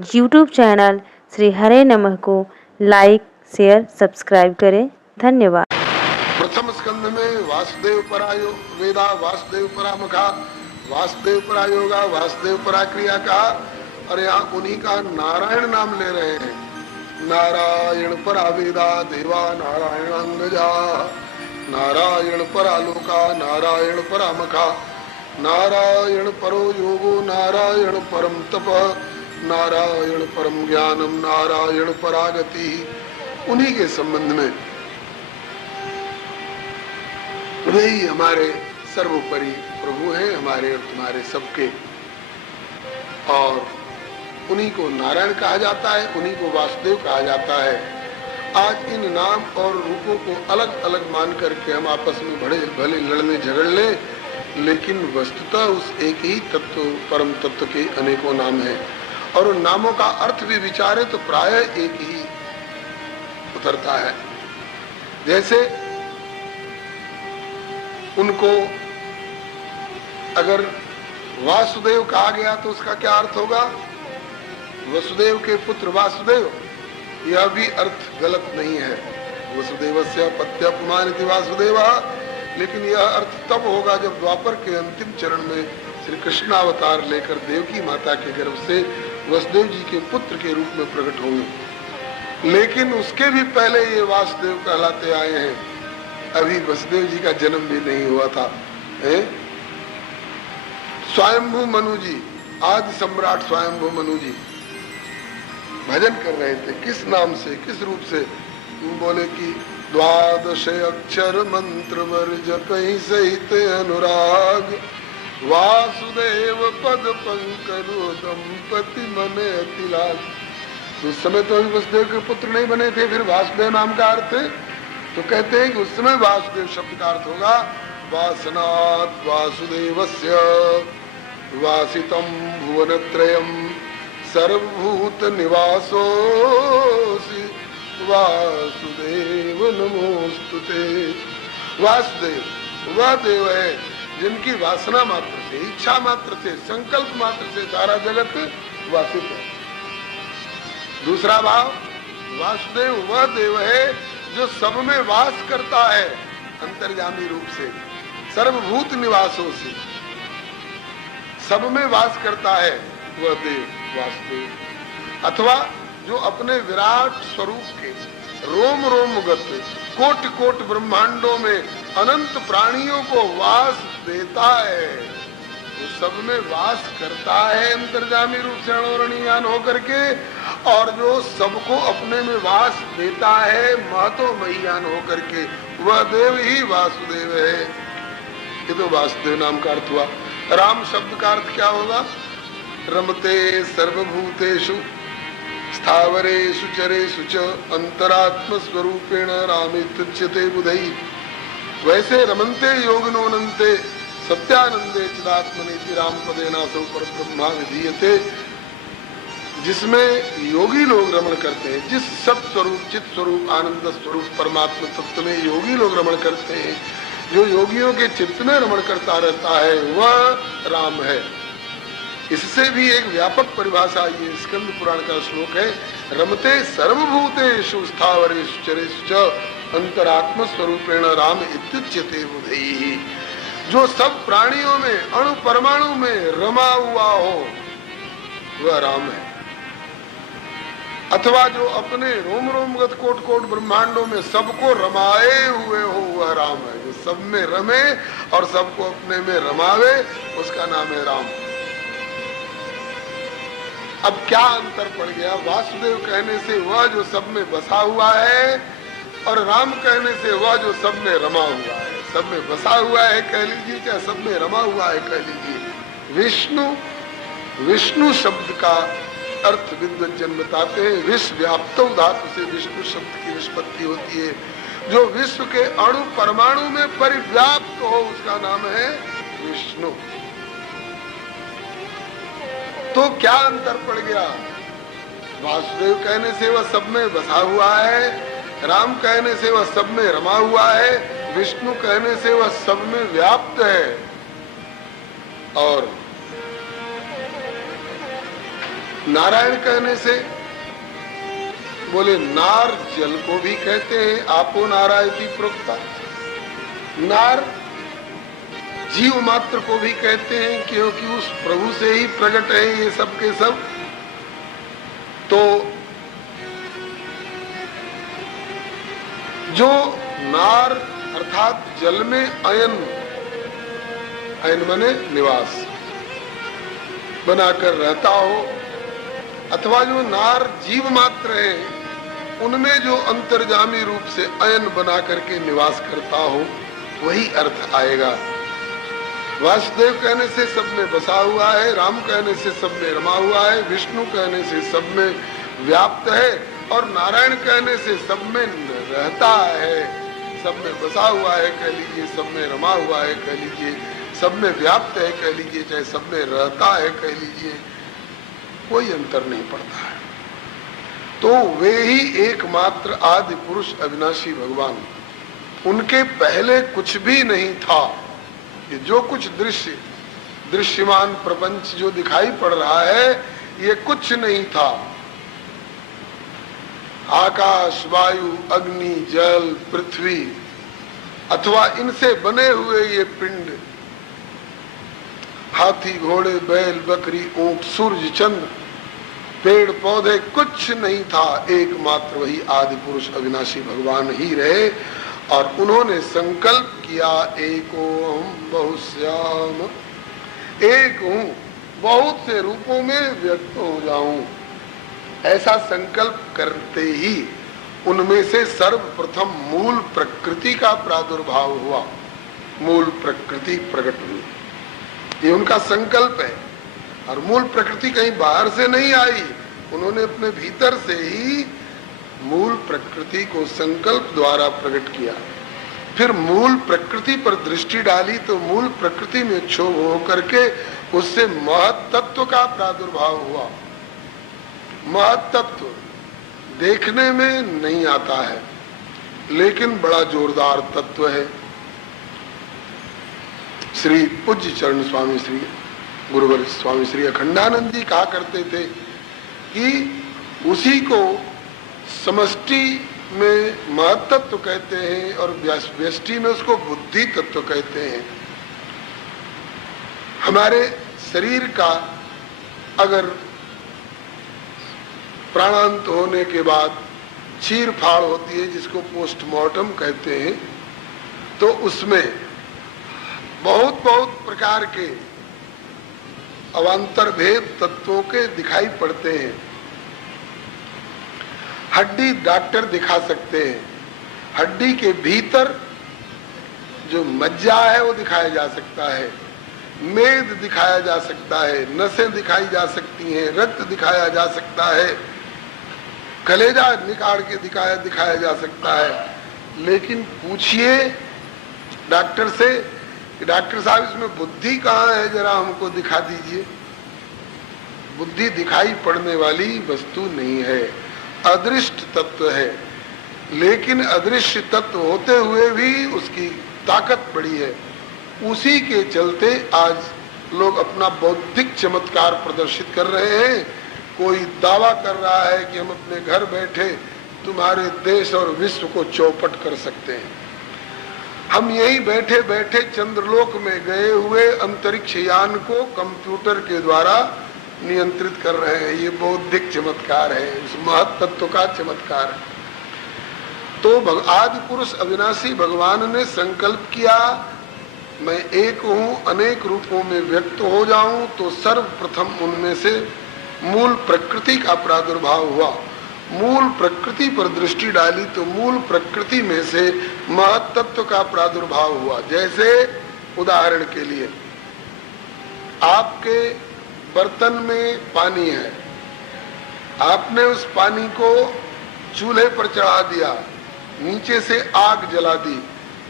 YouTube channel Shri हरे नमः को like, share, subscribe करें। धन्यवाद। प्रथम स्कंध में वासुदेव परायो वेदा, वासुदेव परामखा, वासुदेव परायोगा, वासुदेव पराक्रिया कहा। और यहाँ उन्हीं का नारायण नाम ले रहे हैं। नारायण परा वेदा देवा नारायण अंगजा, नारायण परालोका, नारायण परामखा, नारायण परो योगो, नारायण परम तप, नारायण परम ज्ञानम, नारायण परागति। उन्हीं के संबंध में वही हमारे सर्वोपरि प्रभु हैं, हमारे और तुम्हारे सबके। और उन्हीं को नारायण कहा जाता है, उन्हीं को वासुदेव कहा जाता है। आज इन नाम और रूपों को अलग अलग मान करके हम आपस में बड़े भले लड़ने झगड़ने, लेकिन वस्तुतः उस एक ही तत्व परम तत्व के अनेकों नाम हैं। और उन नामों का अर्थ भी विचारे तो प्राय एक ही उतरता है। जैसे उनको अगर वासुदेव कहा गया तो उसका क्या अर्थ होगा? वसुदेव के पुत्र वासुदेव, यह भी अर्थ गलत नहीं है। वसुदेवस्य पत्यपमानिति वासुदेवा, लेकिन यह अर्थ तब होगा जब द्वापर के अंतिम चरण में श्री कृष्ण अवतार लेकर देवकी माता के गर्भ से वसुदेव जी के पुत्र के रूप में प्रकट होंगे। लेकिन उसके भी पहले ये वासुदेव कहलाते आए हैं। अभी वसुदेव जी का जन्म भी नहीं हुआ था। स्वयंभू मनु जी, आदि सम्राट स्वयंभू मनु जी भजन कर रहे थे। किस नाम से, किस रूप से? बोले कि द्वादश अक्षर मंत्र वर्ज कहीं सहित अनुराग, वासुदेव पद पंकरु दंपति मने अतिलाल। उस समय तो अभी वसुदेव के पुत्र नहीं बने थे, फिर वासुदेव नाम का अर्थ तो कहते हैं कि उस समय वासुदेव शब्द का अर्थ होगा वासनात् वासुदेवस्य वासितम भुवनत्रयम सर्वभूत निवासोसि वासुदेव नमोस्तुते। वासुदेव वह देव है जिनकी वासना मात्र से, इच्छा मात्र से, संकल्प मात्र से सारा जगत वासित है। दूसरा भाव, वासुदेव वह देव है जो सब में वास करता है अंतर्यामी रूप से, सर्वभूत निवासों से सब में वास करता है वह देव वासुदेव। अथवा जो अपने विराट स्वरूप के रोम रोमगत कोटि कोटि ब्रह्मांडों में अनंत प्राणियों को वास देता है, वो सब में वास करता है अंतर्यामी रूप से अणोरणीयान होकर के। और जो सबको अपने में वास देता है महतोमयीयान होकर के, वह देव ही वासुदेव है। ये तो वासुदेव नाम का अर्थ हुआ। राम शब्द का अर्थ क्या होगा? रमते सर्वभूतेषु स्थावरेषु चरेषु च अंतरात्म स्वरूपेण रामेत्युच्यते बुधैः। वैसे रमन्ते योगिनोऽनन्ते सत्यानंदे चिदात्मनेति राम पदेनासौ परब्रह्मा विधीयते। जिसमें योगी लोग रमण करते हैं, जिस सत स्वरूप, चित स्वरूप, आनंद स्वरूप परमात्मा तत्व में योगी लोग रमण करते हैं, जो योगियों के चित्त में रमण करता रहता है, वह राम है। इससे भी एक व्यापक परिभाषा ये स्कंद पुराण का श्लोक है, रमते सर्वभूतेषु स्थावरेषु चरेषु च अंतरात्म स्वरूपेण राम इत्युच्यते बुधैः। जो सब प्राणियों में, अणु परमाणु में रमा हुआ हो वह राम है। अथवा जो अपने रोम रोमगत कोट कोट ब्रह्मांडों में सबको रमाए हुए हो वह राम है। जो सब में रमे और सबको अपने में रमावे उसका नाम है राम। अब क्या अंतर पड़ गया? वासुदेव कहने से वह जो सब में बसा हुआ है, और राम कहने से वह जो सब में रमा हुआ है। सब में बसा हुआ है कह लीजिए, चाहे सब में रमा हुआ है कह लीजिए। विष्णु, विष्णु शब्द का अर्थ विद्वज्जन बताते हैं, विश्व व्याप्त धातु से विष्णु शब्द की निष्पत्ति होती है। जो विश्व के अणु परमाणु में परिव्याप्त हो उसका नाम है विष्णु। तो क्या अंतर पड़ गया? वासुदेव कहने से वह सब में बसा हुआ है, राम कहने से वह सब में रमा हुआ है, विष्णु कहने से वह सब में व्याप्त है। और नारायण कहने से बोले नार जल को भी कहते हैं, आपो नारायति प्रोक्ता। नार जीव मात्र को भी कहते हैं क्योंकि उस प्रभु से ही प्रकट है ये सब के सब। तो जो नार अर्थात जल में अयन, अयन माने निवास बनाकर रहता हो, अथवा जो नार जीव मात्र है उनमें जो अंतर्जामी रूप से अयन बना करके निवास करता हो, वही अर्थ आएगा। वासुदेव कहने से सब में बसा हुआ है, राम कहने से सब में रमा हुआ है, विष्णु कहने से सब में व्याप्त है, और नारायण कहने से सब में रहता है, सब में बसा हुआ है कह लीजिए, सब में रमा हुआ है कह लीजिए, सब में व्याप्त है कह लीजिए, चाहे सब में रहता है कह लीजिए, कोई अंतर नहीं पड़ता है। तो वे ही एकमात्र आदि पुरुष अविनाशी भगवान, उनके पहले कुछ भी नहीं था। ये जो कुछ दृश्यमान प्रपंच जो दिखाई पड़ रहा है ये कुछ नहीं था। आकाश, वायु, अग्नि, जल, पृथ्वी अथवा इनसे बने हुए ये पिंड, हाथी, घोड़े, बैल, बकरी, ऊंट, सूरज, चंद्र, पेड़ पौधे, कुछ नहीं था। एकमात्र वही आदि पुरुष अविनाशी भगवान ही रहे। और उन्होंने संकल्प किया एको हम बहुश्याम, एक हूं, बहुत से रूपों में व्यक्त हो जाऊं, ऐसा संकल्प करते ही उनमें से सर्वप्रथम मूल प्रकृति का प्रादुर्भाव हुआ, मूल प्रकृति प्रकट हुई। ये उनका संकल्प है। और मूल प्रकृति कहीं बाहर से नहीं आई, उन्होंने अपने भीतर से ही मूल प्रकृति को संकल्प द्वारा प्रकट किया। फिर मूल प्रकृति पर दृष्टि डाली तो मूल प्रकृति में क्षोभ होकर के उससे महत तत्व का प्रादुर्भाव हुआ। महत तत्व देखने में नहीं आता है, लेकिन बड़ा जोरदार तत्व है। श्री पूज्य चरण स्वामी श्री गुरुवर स्वामी श्री अखंडानंद जी कहा करते थे कि उसी को समष्टि में महत्त्व कहते हैं और व्यष्टि में उसको बुद्धि तत्व कहते हैं। हमारे शरीर का अगर प्राणांत होने के बाद चीर फाड़ होती है, जिसको पोस्टमार्टम कहते हैं, तो उसमें बहुत बहुत प्रकार के अवान्तर भेद तत्वों के दिखाई पड़ते हैं। हड्डी डॉक्टर दिखा सकते हैं, हड्डी के भीतर जो मज्जा है वो दिखाया जा सकता है, मेद दिखाया जा सकता है, नसें दिखाई जा सकती हैं, रक्त दिखाया जा सकता है, कलेजा निकाल के दिखाया जा सकता है। लेकिन पूछिए डॉक्टर से कि डॉक्टर साहब इसमें बुद्धि कहाँ है, जरा हमको दिखा दीजिए। बुद्धि दिखाई पड़ने वाली वस्तु नहीं है, अदृष्ट तत्व है। लेकिन अदृश्य तत्व होते हुए भी उसकी ताकत बड़ी है। उसी के चलते आज लोग अपना बौद्धिक चमत्कार प्रदर्शित कर रहे हैं। कोई दावा कर रहा है कि हम अपने घर बैठे तुम्हारे देश और विश्व को चौपट कर सकते हैं। हम यही बैठे बैठे चंद्रलोक में गए हुए अंतरिक्ष यान को कंप्यूटर के द्वारा नियंत्रित कर रहे हैं। ये बौद्धिक चमत्कार है, उस महत् तत्व का चमत्कार है। तो आदि पुरुष अविनाशी भगवान ने संकल्प किया मैं एक हूं, अनेक रूपों में व्यक्त हो जाऊं। तो सर्वप्रथम उनमें से मूल प्रकृति का प्रादुर्भाव हुआ। मूल प्रकृति पर दृष्टि डाली तो मूल प्रकृति में से महत् तत्व का प्रादुर्भाव हुआ। जैसे उदाहरण के लिए आपके बर्तन में पानी है, आपने उस पानी को चूल्हे पर चढ़ा दिया, नीचे से आग जला दी,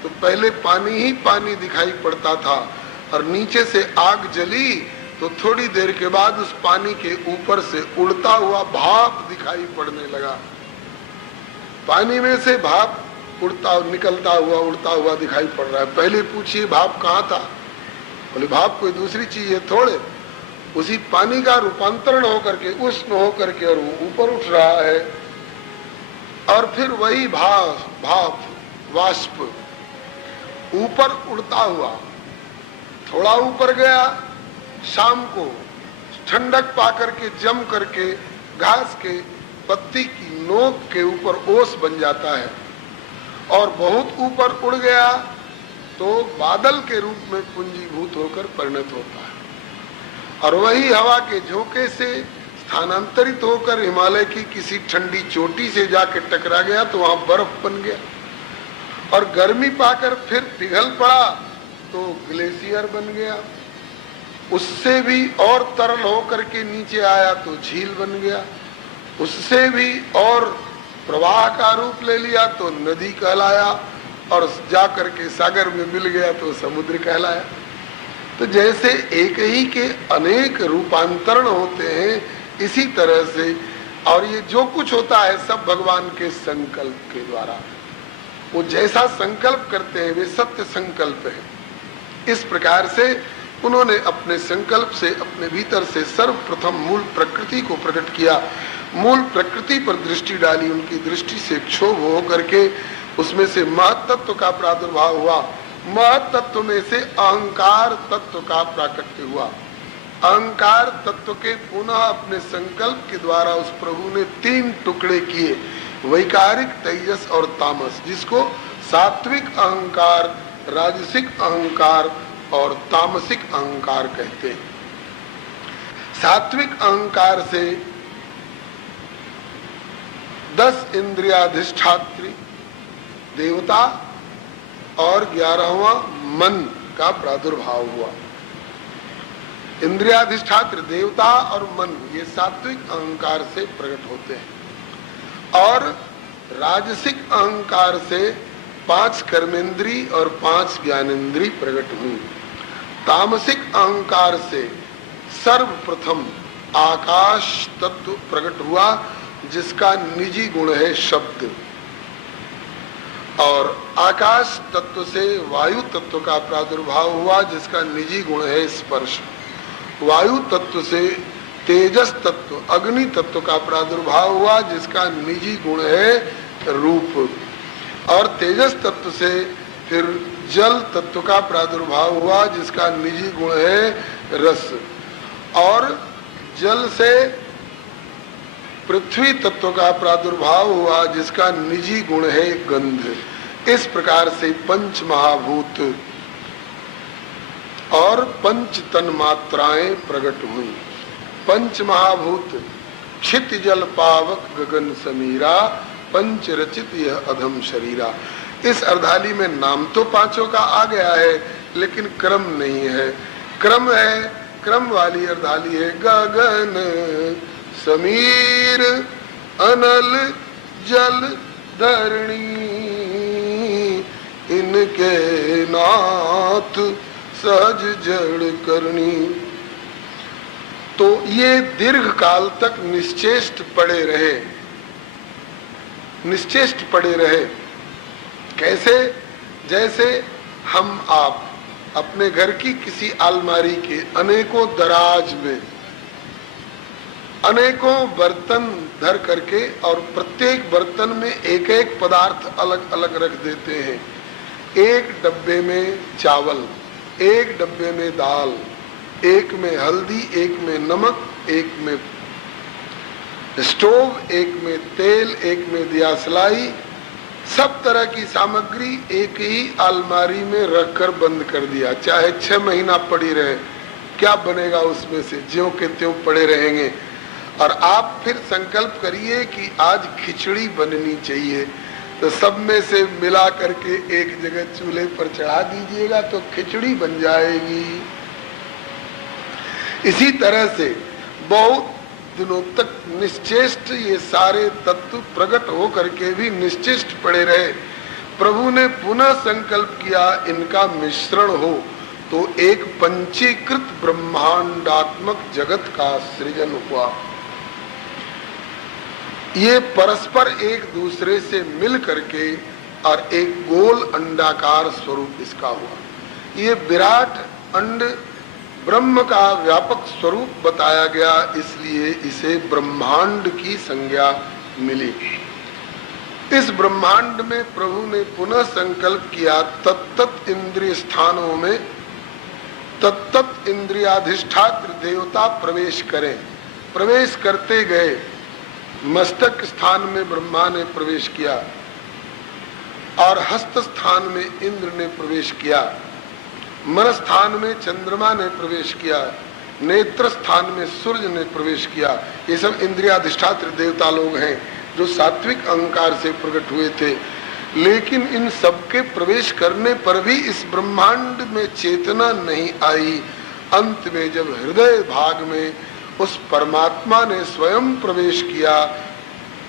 तो पहले पानी ही पानी दिखाई पड़ता था और नीचे से आग जली तो थोड़ी देर के बाद उस पानी के ऊपर से उड़ता हुआ भाप दिखाई पड़ने लगा। पानी में से भाप उड़ता निकलता हुआ उड़ता हुआ दिखाई पड़ रहा है। पहले पूछिए भाप कहाँ था, बोले भाप कोई दूसरी चीज है थोड़े। उसी पानी का रूपांतरण होकर के, उष्ण होकर के और वो ऊपर उठ रहा है। और फिर वही भाप वाष्प ऊपर उड़ता हुआ थोड़ा ऊपर गया, शाम को ठंडक पाकर के जम करके घास के पत्ती की नोक के ऊपर ओस बन जाता है, और बहुत ऊपर उड़ गया तो बादल के रूप में पुंजीभूत होकर परिणत होता है, और वही हवा के झोंके से स्थानांतरित होकर हिमालय की किसी ठंडी चोटी से जाकर टकरा गया तो वहां बर्फ बन गया, और गर्मी पाकर फिर पिघल पड़ा तो ग्लेशियर बन गया, उससे भी और तरल होकर के नीचे आया तो झील बन गया, उससे भी और प्रवाह का रूप ले लिया तो नदी कहलाया, और जाकर के सागर में मिल गया तो समुद्र कहलाया। तो जैसे एक ही के अनेक रूपांतरण होते हैं, इसी तरह से और ये जो कुछ होता है सब भगवान के संकल्प के द्वारा। वो जैसा संकल्प करते हैं वे सत्य संकल्प है। इस प्रकार से उन्होंने अपने संकल्प से अपने भीतर से सर्वप्रथम मूल प्रकृति को प्रकट किया, मूल प्रकृति पर दृष्टि डाली, उनकी दृष्टि से क्षोभ होकर के उसमें से महत्त्व का प्रादुर्भाव हुआ, महत्त्व में से अहंकार तत्व का प्राकट्य हुआ। अहंकार तत्व के पुनः अपने संकल्प के द्वारा उस प्रभु ने 3 टुकड़े किए, वैकारिक, तेजस और तामस, जिसको सात्विक अहंकार, राजसिक अहंकार और तामसिक अहंकार कहते हैं। सात्विक अहंकार से 10 इंद्रियाधिष्ठात्री देवता और 11वां मन का प्रादुर्भाव हुआ। इंद्रियाधिष्ठात्र देवता और मन ये सात्विक अहंकार से प्रकट होते हैं, और राजसिक अहंकार से 5 कर्मेंद्री और 5 ज्ञानेंद्री प्रकट हुई। तामसिक अहंकार से सर्वप्रथम आकाश तत्व प्रकट हुआ, जिसका निजी गुण है शब्द, और आकाश तत्व से वायु तत्व का प्रादुर्भाव हुआ, जिसका निजी गुण है स्पर्श। वायु तत्व से तेजस तत्व, अग्नि तत्व का प्रादुर्भाव हुआ, जिसका निजी गुण है रूप, और तेजस तत्व से फिर जल तत्व का प्रादुर्भाव हुआ, जिसका निजी गुण है रस, और जल से पृथ्वी तत्व का प्रादुर्भाव हुआ, जिसका निजी गुण है गंध। इस प्रकार से 5 महाभूत और 5 तन्मात्राएं प्रकट हुई। 5 महाभूत क्षित जल पावक गगन समीरा, 5 रचित यह अधम शरीरा। इस अर्धाली में नाम तो 5 का आ गया है, लेकिन क्रम नहीं है। क्रम है, क्रम वाली अर्धाली है गगन समीर अनल जल धरणी, इनके नाथ सहज जड़ करनी। तो ये दीर्घ काल तक निश्चेष्ट पड़े रहे, निश्चेष्ट पड़े रहे। कैसे? जैसे हम आप अपने घर की किसी अलमारी के अनेकों दराज में अनेकों बर्तन धर करके, और प्रत्येक बर्तन में एक एक पदार्थ अलग अलग रख देते हैं। एक डब्बे में चावल, एक डब्बे में दाल, एक में हल्दी, एक में नमक, एक में स्टोव, एक में तेल, एक में दियासलाई, सब तरह की सामग्री एक ही अलमारी में रखकर बंद कर दिया। चाहे 6 महीना पड़ी रहे, क्या बनेगा उसमें से? ज्यों के त्यों पड़े रहेंगे। और आप फिर संकल्प करिए कि आज खिचड़ी बननी चाहिए, तो सब में से मिला करके एक जगह चूल्हे पर चढ़ा दीजिएगा तो खिचड़ी बन जाएगी। इसी तरह से बहुत दिनों तक निश्चेष्ट ये सारे तत्व प्रकट हो करके भी निश्चेष्ट पड़े रहे। प्रभु ने पुनः संकल्प किया इनका मिश्रण हो, तो एक पंचीकृत ब्रह्मांडात्मक जगत का सृजन हुआ। ये परस्पर एक दूसरे से मिल करके और एक गोल अंडाकार स्वरूप इसका हुआ। ये विराट अंड ब्रह्म का व्यापक स्वरूप बताया गया, इसलिए इसे ब्रह्मांड की संज्ञा मिली। इस ब्रह्मांड में प्रभु ने पुनः संकल्प किया, तत्त इंद्रिय स्थानों में तत्त इंद्रियाधिष्ठात्र देवता प्रवेश करें। प्रवेश करते गए। मस्तक स्थान में ब्रह्मा ने प्रवेश किया और हस्त स्थान में इंद्र ने प्रवेश किया, मन स्थान में चंद्रमा ने प्रवेश किया, नेत्र स्थान में सूर्य ने प्रवेश किया। ये सब इंद्रियाधिष्ठात्र देवता लोग हैं जो सात्विक अहंकार से प्रकट हुए थे। लेकिन इन सबके प्रवेश करने पर भी इस ब्रह्मांड में चेतना नहीं आई। अंत में जब हृदय भाग में उस परमात्मा ने स्वयं प्रवेश किया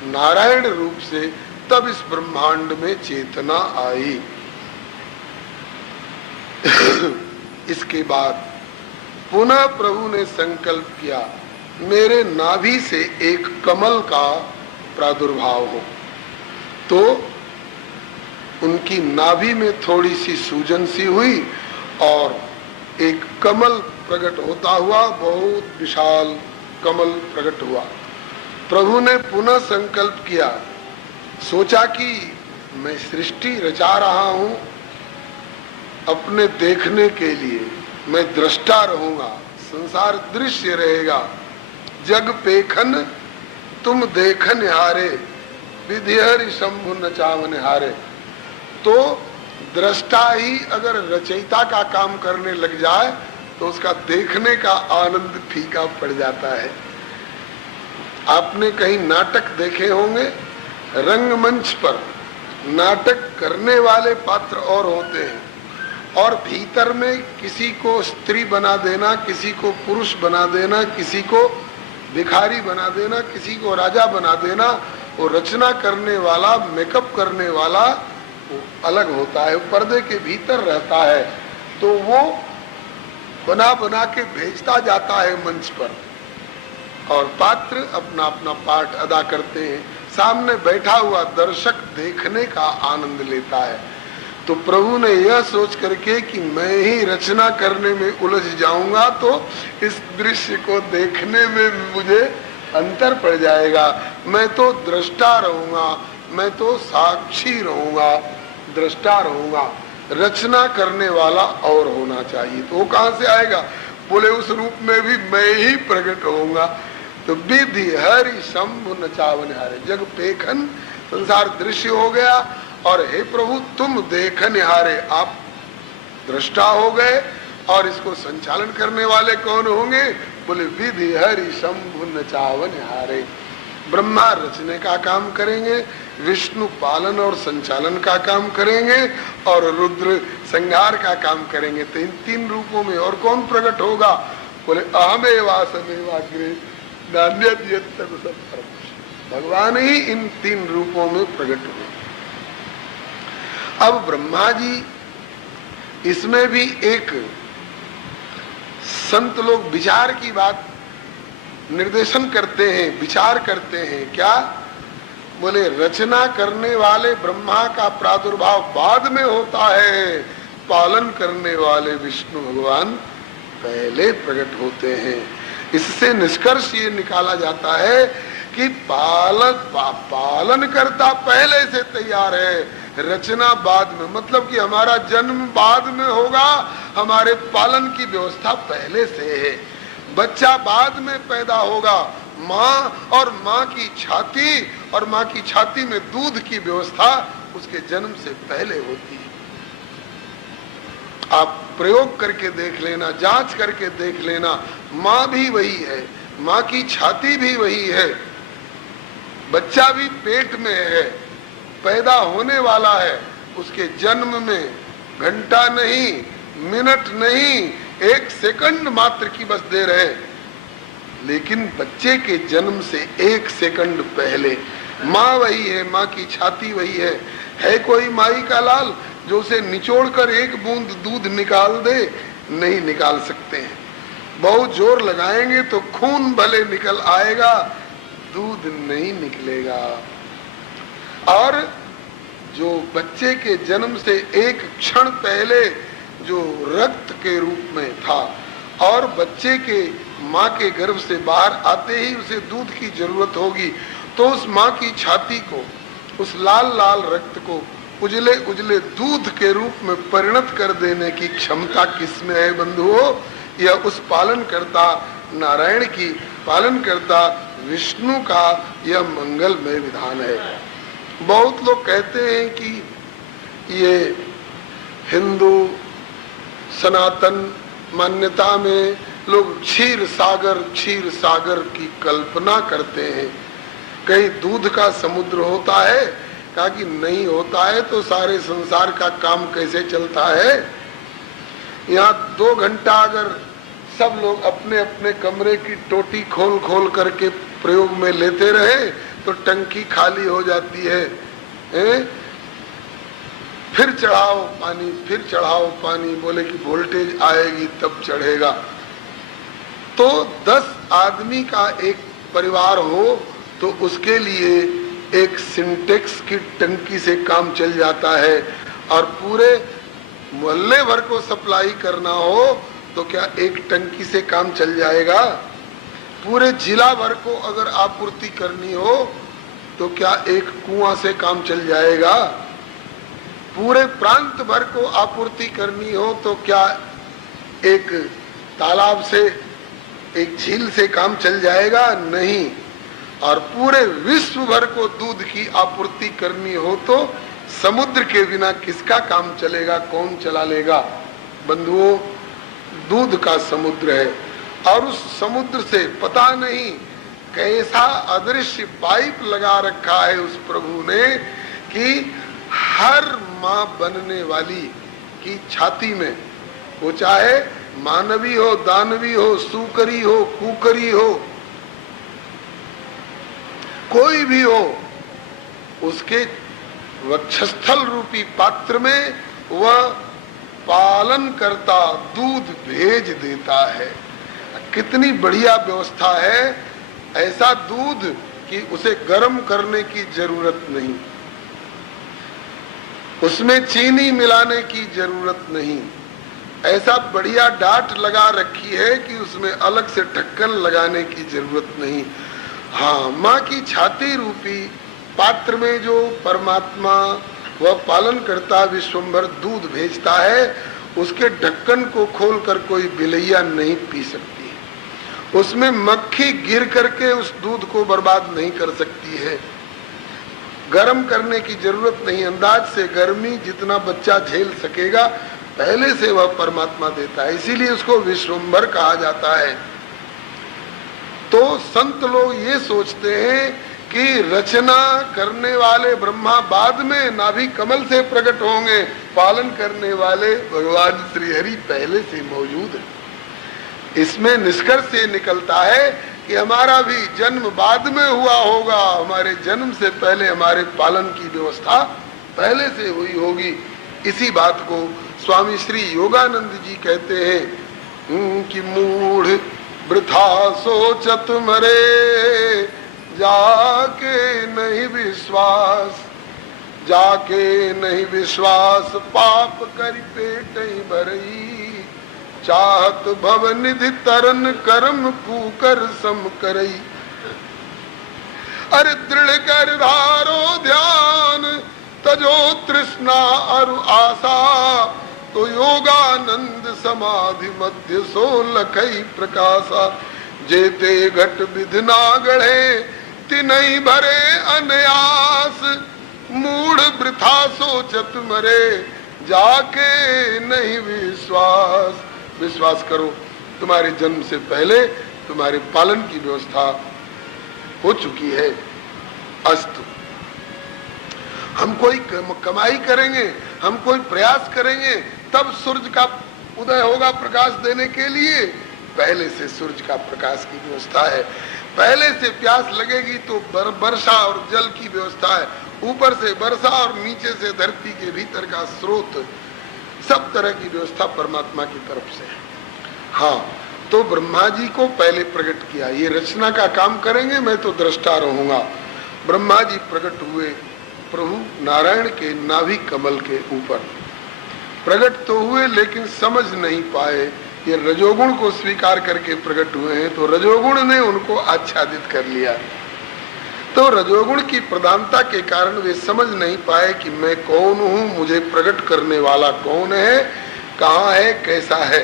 नारायण रूप से, तब इस ब्रह्मांड में चेतना आई। इसके बाद पुनः प्रभु ने संकल्प किया, मेरे नाभि से एक कमल का प्रादुर्भाव हो। तो उनकी नाभि में थोड़ी सी सूजन सी हुई और एक कमल प्रकट होता हुआ, बहुत विशाल कमल प्रकट हुआ। प्रभु ने पुनः संकल्प किया, सोचा कि मैं सृष्टि रचा रहा हूं अपने देखने के लिए, मैं दृष्टा रहूंगा, संसार दृश्य रहेगा। जग पेखन तुम देखन हारे, विधि हरि शंभु नचावन हारे। तो दृष्टा ही अगर रचयिता का काम करने लग जाए तो उसका देखने का आनंद फीका पड़ जाता है। आपने कहीं नाटक देखे होंगे, रंगमंच पर नाटक करने वाले पात्र और होते हैं और भीतर में किसी को स्त्री बना देना, किसी को पुरुष बना देना, किसी को भिखारी बना देना, किसी को राजा बना देना। वो रचना करने वाला, मेकअप करने वाला वो अलग होता है, पर्दे के भीतर रहता है। तो वो बना बना के भेजता जाता है मंच पर और पात्र अपना अपना पाठ अदा करते हैं। सामने बैठा हुआ दर्शक देखने का आनंद लेता है। तो प्रभु ने यह सोच करके कि मैं ही रचना करने में उलझ जाऊंगा तो इस दृश्य को देखने में मुझे अंतर पड़ जाएगा। मैं तो दृष्टा रहूंगा, मैं तो साक्षी रहूंगा, दृष्टा रहूंगा। रचना करने वाला और होना चाहिए। तो वो कहां से आएगा? बोले उस रूप में भी मैं ही प्रकट होऊंगा। तो विधि हरि शंभु नचावन हारे, जग पेखन संसार दृश्य हो गया और हे प्रभु तुम देखन हारे, आप दृष्टा हो गए। और इसको संचालन करने वाले कौन होंगे? बोले विधि हरि शंभु नचावन हारे। ब्रह्मा रचने का काम करेंगे, विष्णु पालन और संचालन का काम करेंगे और रुद्र संहार का काम करेंगे। तो इन तीन रूपों में और कौन प्रकट होगा? बोले अहमेवासमेवाग्रे नान्यत् यत्तत् सत्परम्। भगवान ही इन तीन रूपों में प्रकट हुए। अब ब्रह्मा जी इसमें भी एक संत लोग विचार की बात निर्देशन करते हैं, विचार करते हैं। क्या? बोले रचना करने वाले ब्रह्मा का प्रादुर्भाव बाद में होता है, पालन करने वाले विष्णु भगवान पहले प्रकट होते हैं। इससे निष्कर्ष ये निकाला जाता है कि पालन करता पहले से तैयार है, रचना बाद में। मतलब कि हमारा जन्म बाद में होगा, हमारे पालन की व्यवस्था पहले से है। बच्चा बाद में पैदा होगा, माँ और माँ की छाती और माँ की छाती में दूध की व्यवस्था उसके जन्म से पहले होती है। आप प्रयोग करके देख लेना, जांच करके देख लेना, माँ भी वही है, माँ की छाती भी वही है, बच्चा भी पेट में है, पैदा होने वाला है। उसके जन्म में घंटा नहीं, मिनट नहीं, 1 सेकंड मात्र की बस देर है। लेकिन बच्चे के जन्म से 1 सेकंड पहले माँ वही है, माँ की छाती वही है कोई माई का लाल जो उसे निचोड़कर 1 बूंद दूध निकाल दे? नहीं निकाल सकते हैं। बहुत जोर लगाएंगे तो खून भले निकल आएगा, दूध नहीं निकलेगा। और जो बच्चे के जन्म से 1 क्षण पहले जो रक्त के रूप में था और बच्चे के माँ के गर्भ से बाहर आते ही उसे दूध की जरूरत होगी, तो उस माँ की छाती को, उस लाल लाल रक्त को उजले उजले दूध के रूप में परिणत कर देने की क्षमता किसमें है बंधुओं? यह उस पालन करता नारायण की, पालन करता विष्णु का यह मंगलमय विधान है। बहुत लोग कहते हैं कि ये हिंदू सनातन मान्यता में लोग क्षीर सागर की कल्पना करते हैं, कहीं दूध का समुद्र होता है? कहा कि नहीं होता है, तो सारे संसार का काम कैसे चलता है? यहाँ 2 घंटा अगर सब लोग अपने अपने कमरे की टोटी खोल खोल करके प्रयोग में लेते रहे तो टंकी खाली हो जाती है। फिर चढ़ाओ पानी, बोले कि वोल्टेज आएगी तब चढ़ेगा। तो 10 आदमी का एक परिवार हो तो उसके लिए एक सिंटेक्स की टंकी से काम चल जाता है, और पूरे मोहल्ले भर को सप्लाई करना हो तो क्या एक टंकी से काम चल जाएगा? पूरे जिला भर को अगर आपूर्ति करनी हो तो क्या एक कुआं से काम चल जाएगा? पूरे प्रांत भर को आपूर्ति करनी हो तो क्या एक तालाब से, एक झील से काम चल जाएगा? नहीं। और पूरे विश्व भर को दूध की आपूर्ति करनी हो तो समुद्र के बिना किसका काम चलेगा? कौन चला लेगा? बंधुओं, दूध का समुद्र है, और उस समुद्र से पता नहीं कैसा अदृश्य पाइप लगा रखा है उस प्रभु ने कि हर माँ बनने वाली की छाती में, वो चाहे मानवी हो, दानवी हो, सूकरी हो, कुकरी हो, कोई भी हो, उसके वक्षस्थल रूपी पात्र में वह पालन करता दूध भेज देता है। कितनी बढ़िया व्यवस्था है! ऐसा दूध कि उसे गर्म करने की जरूरत नहीं, उसमें चीनी मिलाने की जरूरत नहीं, ऐसा बढ़िया डाट लगा रखी है कि उसमें अलग से ढक्कन लगाने की जरूरत नहीं। हाँ, माँ की छाती रूपी पात्र में जो परमात्मा वह पालन करता विश्वंभर दूध भेजता है, उसके ढक्कन को खोलकर कोई बिलैया नहीं पी सकती, उसमें मक्खी गिर करके उस दूध को बर्बाद नहीं कर सकती है। गर्म करने की जरूरत नहीं, अंदाज से गर्मी जितना बच्चा झेल सकेगा पहले से वह परमात्मा देता है, इसीलिए उसको विश्वंभर कहा जाता है। तो संत लोग ये सोचते हैं कि रचना करने वाले ब्रह्मा बाद में नाभि कमल से प्रकट होंगे, पालन करने वाले भगवान श्री हरि पहले से मौजूद है। इसमें निष्कर्ष ये निकलता है कि हमारा भी जन्म बाद में हुआ होगा, हमारे जन्म से पहले हमारे पालन की व्यवस्था पहले से हुई होगी। इसी बात को स्वामी श्री योगानंद जी कहते हैं कि मूढ़ वृथा सोचत मरे, जाके नहीं विश्वास पाप करि पेट ही भरई, चाहत भव निधि तरन कर्म कुकर सम करई। अरे दृढ़ कर धारो ध्यान, तजो तृष्णा अरु आशा, तो योगानंद समाधि मध्य सो लखई प्रकाशा। जेते घट विधना गढ़े तिनई भरे अनयास, मूढ़ वृथा सोचत मरे, जाके नहीं विश्वास। विश्वास करो, तुम्हारे जन्म से पहले तुम्हारे पालन की व्यवस्था हो चुकी है। अस्तु, हम कोई कमाई करेंगे, हम कोई प्रयास करेंगे, तब सूर्य का उदय होगा प्रकाश देने के लिए। पहले से सूर्य का प्रकाश की व्यवस्था है, पहले से प्यास लगेगी तो वर्षा और जल की व्यवस्था है, ऊपर से वर्षा और नीचे से धरती के भीतर का स्रोत, सब तरह की व्यवस्था परमात्मा की तरफ से है। हाँ, तो ब्रह्मा जी को पहले प्रकट किया, ये रचना का काम करेंगे, मैं तो दृष्टा रहूंगा। ब्रह्मा जी प्रकट हुए प्रभु नारायण के नाभि कमल के ऊपर, प्रकट तो हुए लेकिन समझ नहीं पाए ये रजोगुण को स्वीकार करके प्रकट हुए हैं, तो रजोगुण ने उनको आच्छादित कर लिया। तो रजोगुण की प्रधानता के कारण वे समझ नहीं पाए कि मैं कौन हूं, मुझे प्रकट करने वाला कौन है, कहाँ है, कैसा है।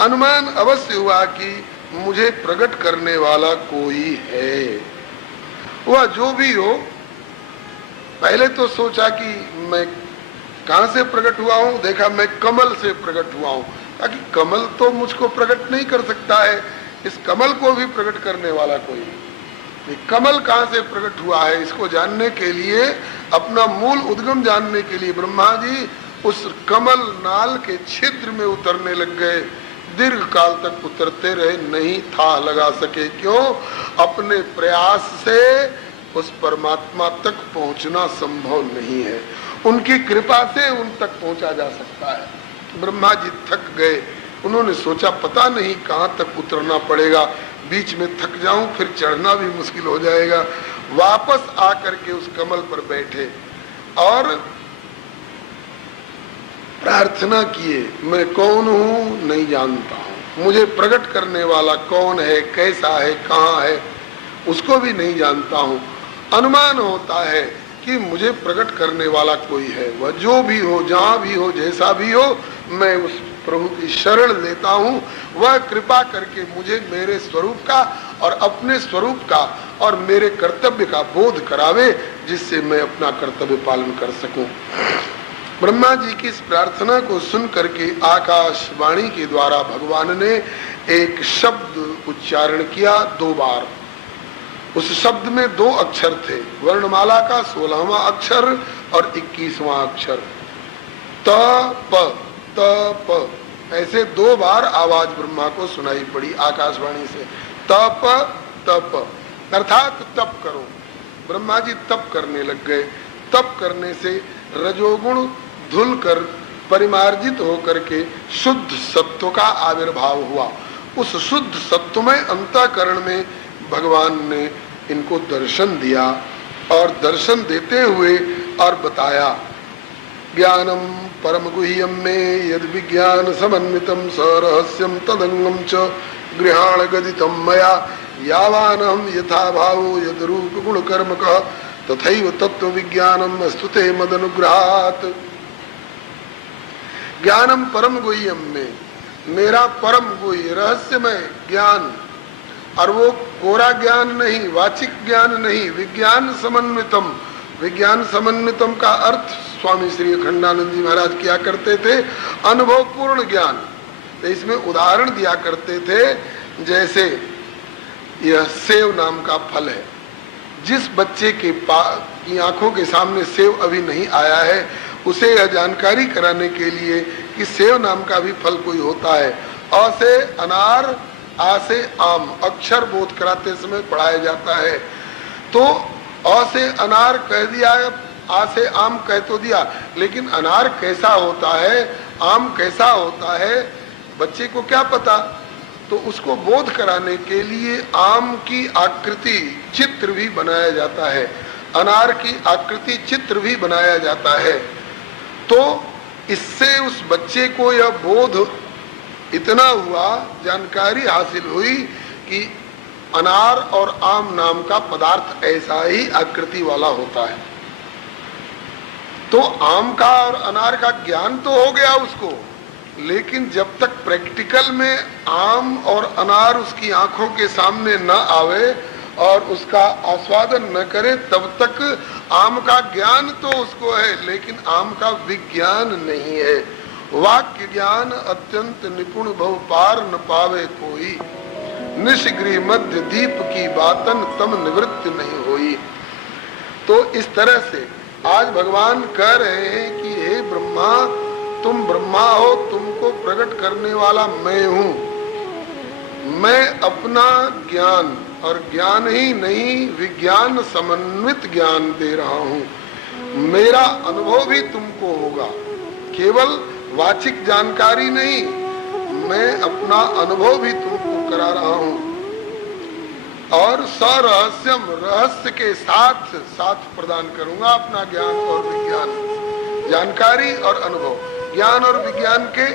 अनुमान अवश्य हुआ कि मुझे प्रकट करने वाला कोई है, वह जो भी हो। पहले तो सोचा कि मैं कहां से प्रकट हुआ हूं, देखा मैं कमल से प्रकट हुआ हूं, ताकि कमल तो मुझको प्रकट नहीं कर सकता है, इस कमल को भी प्रकट करने वाला कोई है। कमल कहां से प्रकट हुआ है, इसको जानने के लिए, अपना मूल उद्गम जानने के लिए ब्रह्मा जी उस कमल नाल के छिद्र में उतरने लग गए। दीर्घ काल तक उतरते रहे, नहीं था लगा सके। क्यों? अपने प्रयास से उस परमात्मा तक पहुंचना संभव नहीं है, उनकी कृपा से उन तक पहुंचा जा सकता है। ब्रह्मा जी थक गए, उन्होंने सोचा पता नहीं कहां तक उतरना पड़ेगा, बीच में थक जाऊं फिर चढ़ना भी मुश्किल हो जाएगा। वापस आकर के उस कमल पर बैठे और प्रार्थना किए, मैं कौन हूं नहीं जानता हूं, मुझे प्रकट करने वाला कौन है, कैसा है, कहां है, उसको भी नहीं जानता हूं। अनुमान होता है कि मुझे प्रकट करने वाला कोई है, वह जो भी हो, जहां भी हो, जैसा भी हो, मैं उस प्रभु की शरण लेता हूं। वह कृपा करके मुझे मेरे स्वरूप का और अपने स्वरूप का और मेरे कर्तव्य का बोध करावे, जिससे मैं अपना कर्तव्य पालन कर सकूं। ब्रह्मा जी की इस प्रार्थना को सुन करके आकाशवाणी के द्वारा भगवान ने एक शब्द उच्चारण किया 2 बार। उस शब्द में 2 अक्षर थे, वर्णमाला का 16वां अक्षर और 21वां अक्षर। तप, ऐसे 2 बार आवाज ब्रह्मा को सुनाई पड़ी आकाशवाणी से। तप तप अर्थात तप करो। ब्रह्मा जी तप करने लग गए। तप करने से रजोगुण धुल कर परिमार्जित होकर के शुद्ध सत्व का आविर्भाव हुआ। उस शुद्ध सत्वमय अंतःकरण में भगवान ने इनको दर्शन दिया, और दर्शन देते हुए और बताया, ज्ञानम परम गुह्यम में यद विज्ञान समन्वितम स रहस्यम तदंगम च गृहाण गदितम मया यावानहम यथा भावो यद रूप गुण कर्म कह तथैव तत्व विज्ञानम स्तुते मदनुग्रहात्। ज्ञानम परम गुह्यम में, मेरा परम गुह्य रहस्यमय ज्ञान, और वो कोरा ज्ञान नहीं, वाचिक ज्ञान नहीं, विज्ञान समन्वितम। विज्ञान समन्वितम का अर्थ स्वामी श्री अखंडानंद जी महाराज किया करते थे अनुभव पूर्ण ज्ञान। तो इसमें उदाहरण दिया करते थे, जैसे यह सेव नाम का फल है। जिस बच्चे की आंखों के सामने सेव अभी नहीं आया है, उसे यह जानकारी कराने के लिए कि सेव नाम का भी फल कोई होता है। अ से अनार, आ से आम, अक्षर बोध कराते समय पढ़ाया जाता है। तो अ से अनार कह दिया, आ से आम कह तो दिया, लेकिन अनार कैसा होता है, आम कैसा होता है, बच्चे को क्या पता। तो उसको बोध कराने के लिए आम की आकृति चित्र भी बनाया जाता है, अनार की आकृति चित्र भी बनाया जाता है। तो इससे उस बच्चे को यह बोध इतना हुआ, जानकारी हासिल हुई कि अनार और आम नाम का पदार्थ ऐसा ही आकृति वाला होता है। तो आम का और अनार का ज्ञान तो हो गया उसको, लेकिन जब तक प्रैक्टिकल में आम और अनार उसकी आंखों के सामने न आवे और उसका आस्वादन न करे, तब तक आम का ज्ञान तो उसको है, लेकिन आम का विज्ञान नहीं है। वाक्य ज्ञान अत्यंत निपुण बहु पार न पावे कोई, निष्गृह मध्य दीप की बातन तम निवृत्त नहीं होई। तो इस तरह से आज भगवान कह रहे हैं कि हे ब्रह्मा, तुम ब्रह्मा हो, तुमको प्रकट करने वाला मैं हूं। मैं अपना ज्ञान, और ज्ञान ही नहीं विज्ञान समन्वित ज्ञान दे रहा हूं। मेरा अनुभव भी तुमको होगा, केवल वाचिक जानकारी नहीं, मैं अपना अनुभव भी तुमको करा रहा हूं। और सरहस्यम, रहस्य के साथ साथ प्रदान करूंगा अपना ज्ञान और विज्ञान, जानकारी और अनुभव। ज्ञान और विज्ञान के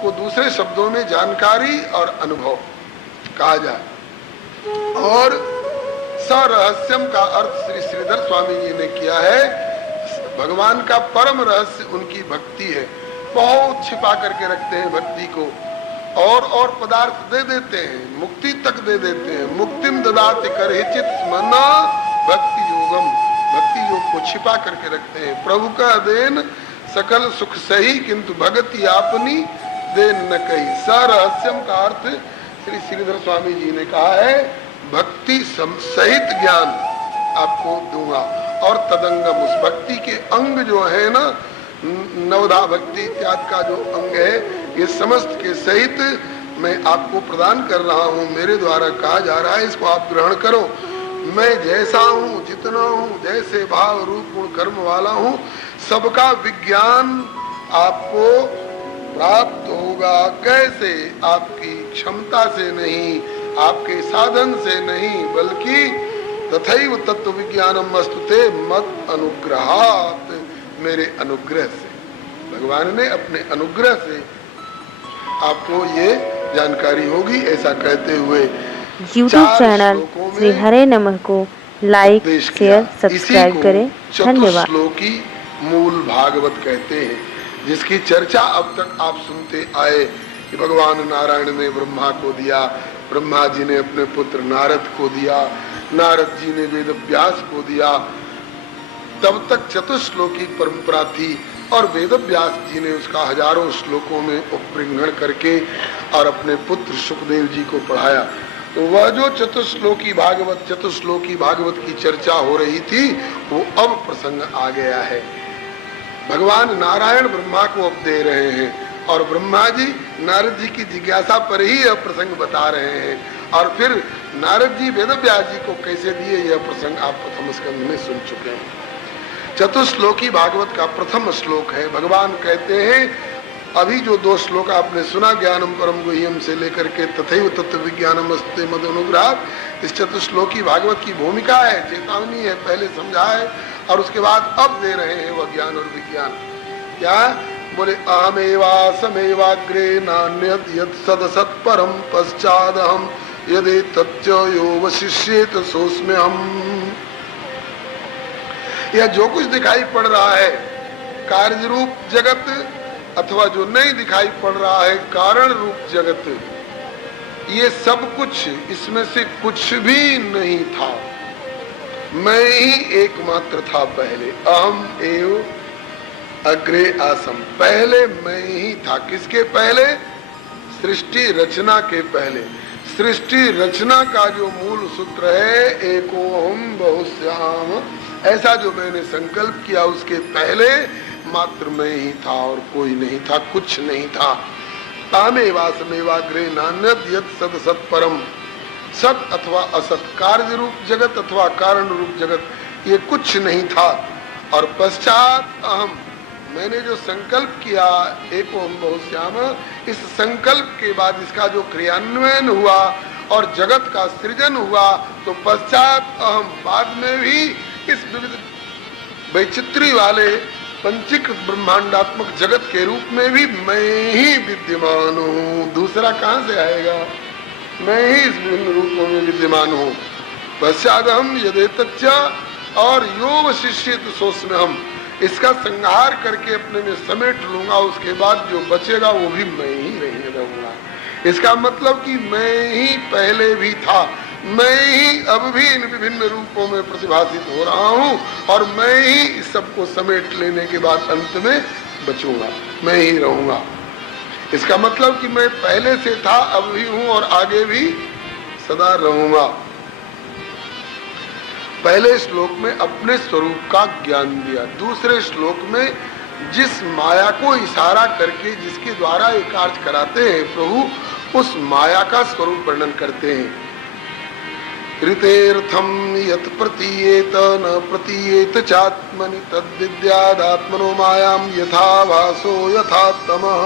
को दूसरे शब्दों में जानकारी और अनुभव कहा जाए। और सरहस्यम का अर्थ श्री श्रीधर स्वामी जी ने किया है, भगवान का परम रहस्य उनकी भक्ति है। बहुत छिपा करके रखते हैं भक्ति को, और पदार्थ दे देते हैं, मुक्ति तक दे देते हैं। मुक्तिम ददाति करहिचित मना भक्ति योगम, भक्ति योग को छिपा करके रखते हैं। प्रभु का देन सकल सुख सही, किंतु भगति आपनी देन न कही। सरहस्यम का अर्थ श्री श्रीधर स्वामी जी ने कहा है, भक्ति सहित ज्ञान आपको दूंगा। और तदंगम, उस भक्ति के अंग जो है ना, नवधा भक्ति इत्यादि का जो अंग है, ये समस्त के सहित मैं आपको प्रदान कर रहा हूँ। मेरे द्वारा कहा जा रहा है, इसको आप ग्रहण करो। मैं जैसा हूँ, जितना हूँ, जैसे भाव रूप गुण कर्म वाला हूँ, सबका विज्ञान आपको प्राप्त होगा। कैसे? आपकी क्षमता से नहीं, आपके साधन से नहीं, बल्कि तथैव तत्व विज्ञानम वस्तुते मत अनुग्रहात्, मेरे अनुग्रह से। भगवान ने अपने अनुग्रह से आपको ये जानकारी होगी, ऐसा कहते हुए यूट्यूब चैनल श्री हरे नमः को लाइक, शेयर, सब्सक्राइब करें। धन्यवाद। चतुश्लोकी मूल भागवत कहते हैं, जिसकी चर्चा अब तक आप सुनते आए कि भगवान नारायण ने ब्रह्मा को दिया, ब्रह्मा जी ने अपने पुत्र नारद को दिया, नारद जी ने वेद व्यास को दिया। तब तक चतुश्लोकी परंपरा थी और वेद व्यास जी ने उसका हजारों श्लोकों में उपरिंगण करके और अपने पुत्र सुखदेव जी को पढ़ाया। तो वह जो चतुश्लोकी भागवत की चर्चा हो रही थी, वो अब प्रसंग आ गया है। भगवान नारायण ब्रह्मा को अब दे रहे हैं और ब्रह्मा जी नारद जी की जिज्ञासा पर ही यह प्रसंग बता रहे हैं। और फिर नारद जी वेद व्यास जी को कैसे दिए, यह प्रसंग आप प्रथम स्कंध में सुन चुके हैं। चतुश्लोकी भागवत का प्रथम श्लोक है। भगवान कहते हैं, अभी जो 2 श्लोक आपने सुना, ज्ञानम परम गुह्यम से लेकर के तथैव तत्व विज्ञानम वस्तुते मद अनुग्रहात्, इस चतुश्लोकी भागवत की भूमिका है, चेतावनी है, पहले समझा है और उसके बाद अब दे रहे हैं वह ज्ञान और विज्ञान। क्या बोले? अहमेवासमेवाग्रे नान्यत् यत् सदसत् परम पश्चादहम यदि तच्च यो वशिष्येत सोऽस्म्यहम्। यह जो कुछ दिखाई पड़ रहा है कार्य रूप जगत, अथवा जो नहीं दिखाई पड़ रहा है कारण रूप जगत, ये सब कुछ, इसमें से कुछ भी नहीं था, मैं ही एकमात्र था। पहले अहम एव अग्रे आसम, पहले मैं ही था। किसके पहले? सृष्टि रचना के पहले। सृष्टि रचना का जो मूल सूत्र है, एकोहम बहुश्याम, ऐसा जो मैंने संकल्प किया, उसके पहले मात्र मैं ही था और कोई नहीं था, कुछ नहीं था। तामेवासमेवाग्रे नान्यत् यत् सद सत परम, सत अथवा असत, कार्य रूप जगत अथवा कारण रूप जगत, ये कुछ नहीं था। और पश्चात अहम, मैंने जो संकल्प किया, एको हम बहुश्याम, इस संकल्प के बाद इसका जो क्रियान्वयन हुआ और जगत का सृजन हुआ, तो पश्चात अहम, बाद में भी इस विविध वैचित्री वाले पंचीकृत ब्रह्मांडात्मक जगत के रूप में भी मैं ही विद्यमान हूँ। दूसरा कहाँ से आएगा? मैं ही इस विभिन्न रूपों में विद्यमान हूँ। पश्चात हम यदेतच्च, और यो वशिष्येत सोऽस्म्यहम्, इसका संहार करके अपने में समेट लूंगा, उसके बाद जो बचेगा वो भी मैं ही रहूंगा। इसका मतलब कि मैं ही पहले भी था, मैं ही अब भी इन विभिन्न रूपों में प्रतिभासित हो रहा हूँ और मैं ही इस सबको समेट लेने के बाद अंत में बचूंगा, मैं ही रहूंगा। इसका मतलब कि मैं पहले से था, अब भी हूँ और आगे भी सदा रहूंगा। पहले श्लोक में अपने स्वरूप का ज्ञान दिया, दूसरे श्लोक में जिस माया को इशारा करके जिसके द्वारा ये कार्य कराते हैं प्रभु, उस माया का स्वरूप वर्णन करते हैं। ऋतेर्थम यत् प्रतीयेत न प्रतीयेत चात्मनि तद्विद्यादात्मनो मायाम यथा भासो यथा तमः।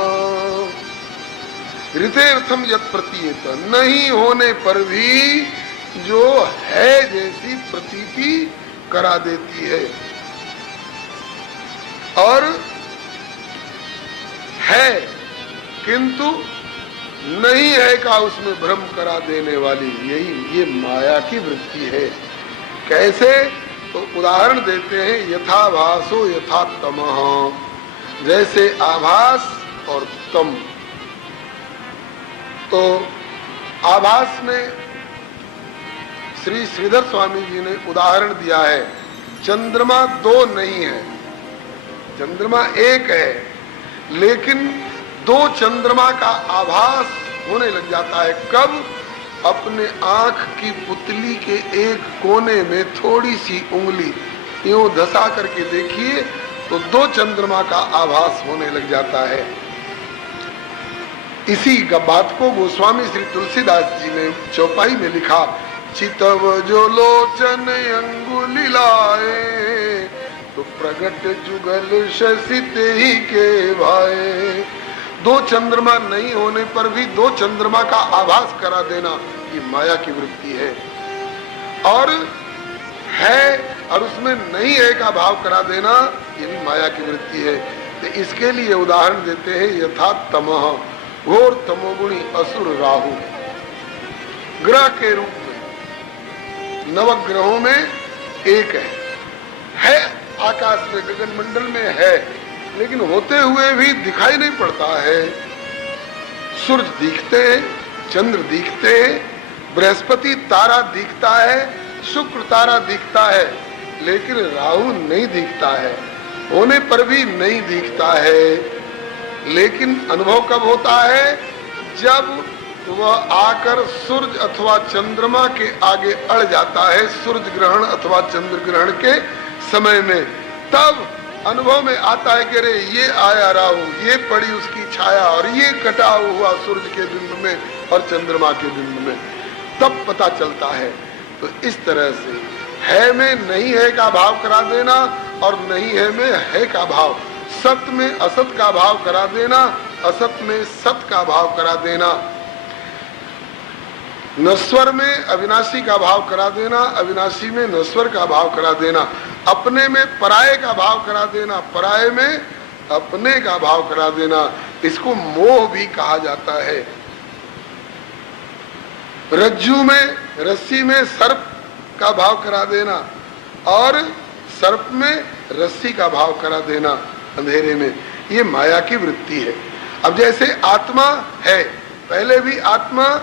ऋतेर्थम यत् प्रतीयेत, नहीं होने पर भी जो है जैसी प्रतीति करा देती है, और है किंतु नहीं है का उसमें भ्रम करा देने वाली, यही ये माया की वृत्ति है। कैसे? तो उदाहरण देते हैं, यथा भासो यथा तमः, जैसे आभास और तम। तो आभास में श्री श्रीधर स्वामी जी ने उदाहरण दिया है, चंद्रमा दो नहीं है, चंद्रमा एक है, लेकिन दो चंद्रमा का आभास होने लग जाता है। कब? अपने आंख की पुतली के एक कोने में थोड़ी सी उंगली यूं धसा करके देखिए तो दो चंद्रमा का आभास होने लग जाता है। इसी का बात को गोस्वामी श्री तुलसीदास जी ने चौपाई में लिखा, चितव जो लोचन अंगुली लाए, तो प्रगट जुगल शसित ही के भाए। दो चंद्रमा नहीं होने पर भी दो चंद्रमा का आभास करा देना, ये माया की वृत्ति है। और है और उसमें नहीं है का भाव करा देना, ये भी माया की वृत्ति है। तो इसके लिए उदाहरण देते हैं, यथा तमः, घोर तमोगुणी असुर राहु, ग्रह के रूप में नवग्रहों में एक है आकाश में, गगन मंडल में है, लेकिन होते हुए भी दिखाई नहीं पड़ता है। सूरज दिखते हैं, चंद्र दिखते हैं, बृहस्पति तारा दिखता है, शुक्र तारा दिखता है, लेकिन राहु नहीं दिखता है। होने पर भी नहीं दिखता है। लेकिन अनुभव कब होता है? जब वह आकर सूरज अथवा चंद्रमा के आगे अड़ जाता है, सूरज ग्रहण अथवा चंद्र ग्रहण के समय में, तब अनुभव में आता है कि अरे ये आया राहु, ये पड़ी उसकी छाया और ये कटा हुआ सूरज के बिंब में और चंद्रमा के बिंब में, तब पता चलता है। तो इस तरह से है में नहीं है का भाव करा देना और नहीं है में है का भाव, सत में असत का भाव करा देना, असत में सत का भाव करा देना, नश्वर में अविनाशी का भाव करा देना, अविनाशी में नश्वर का भाव करा देना, अपने में पराये का भाव करा देना, पराये में अपने का भाव करा देना। इसको मोह भी कहा जाता है। रज्जू में, रस्सी में सर्प का भाव करा देना और सर्प में रस्सी का भाव करा देना अंधेरे में, ये माया की वृत्ति है। अब जैसे आत्मा है, पहले भी आत्मा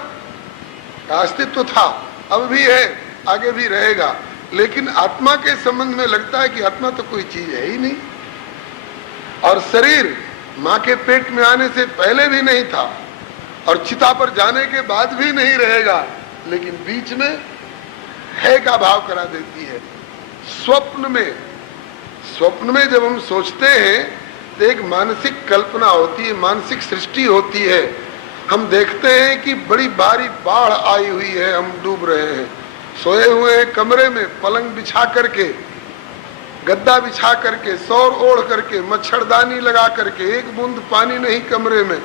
का अस्तित्व था, अब भी है, आगे भी रहेगा, लेकिन आत्मा के संबंध में लगता है कि आत्मा तो कोई चीज है ही नहीं। और शरीर माँ के पेट में आने से पहले भी नहीं था और चिता पर जाने के बाद भी नहीं रहेगा, लेकिन बीच में है का भाव करा देती है। स्वप्न में जब हम सोचते हैं तो एक मानसिक कल्पना होती है, मानसिक सृष्टि होती है। हम देखते हैं कि बड़ी भारी बाढ़ आई हुई है, हम डूब रहे हैं, सोए हुए हैं कमरे में, पलंग बिछा करके, गद्दा बिछा करके, सौर ओढ़ करके, मच्छरदानी लगा करके, एक बूंद पानी नहीं कमरे में,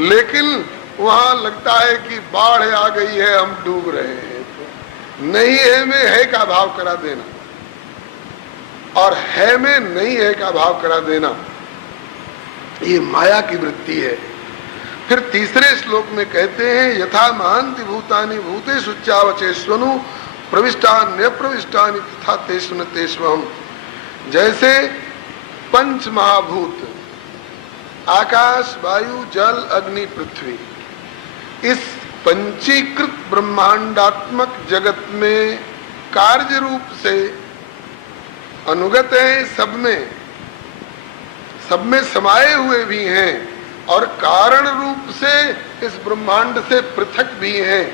लेकिन वहां लगता है कि बाढ़ आ गई है, हम डूब रहे हैं। नहीं है में है का भाव करा देना और है में नहीं है का भाव करा देना, ये माया की वृत्ति है। फिर तीसरे श्लोक में कहते हैं, यथा महांति भूतानि भूतेषु चावचेष्वनु प्रविष्टान्य प्रविष्टानि तथा तेषु न तेष्वहम्। जैसे पंच महाभूत आकाश, वायु, जल, अग्नि, पृथ्वी, इस पंचीकृत ब्रह्मांडात्मक जगत में कार्य रूप से अनुगत है, सब में समाये हुए भी हैं और कारण रूप से इस ब्रह्मांड से पृथक भी हैं,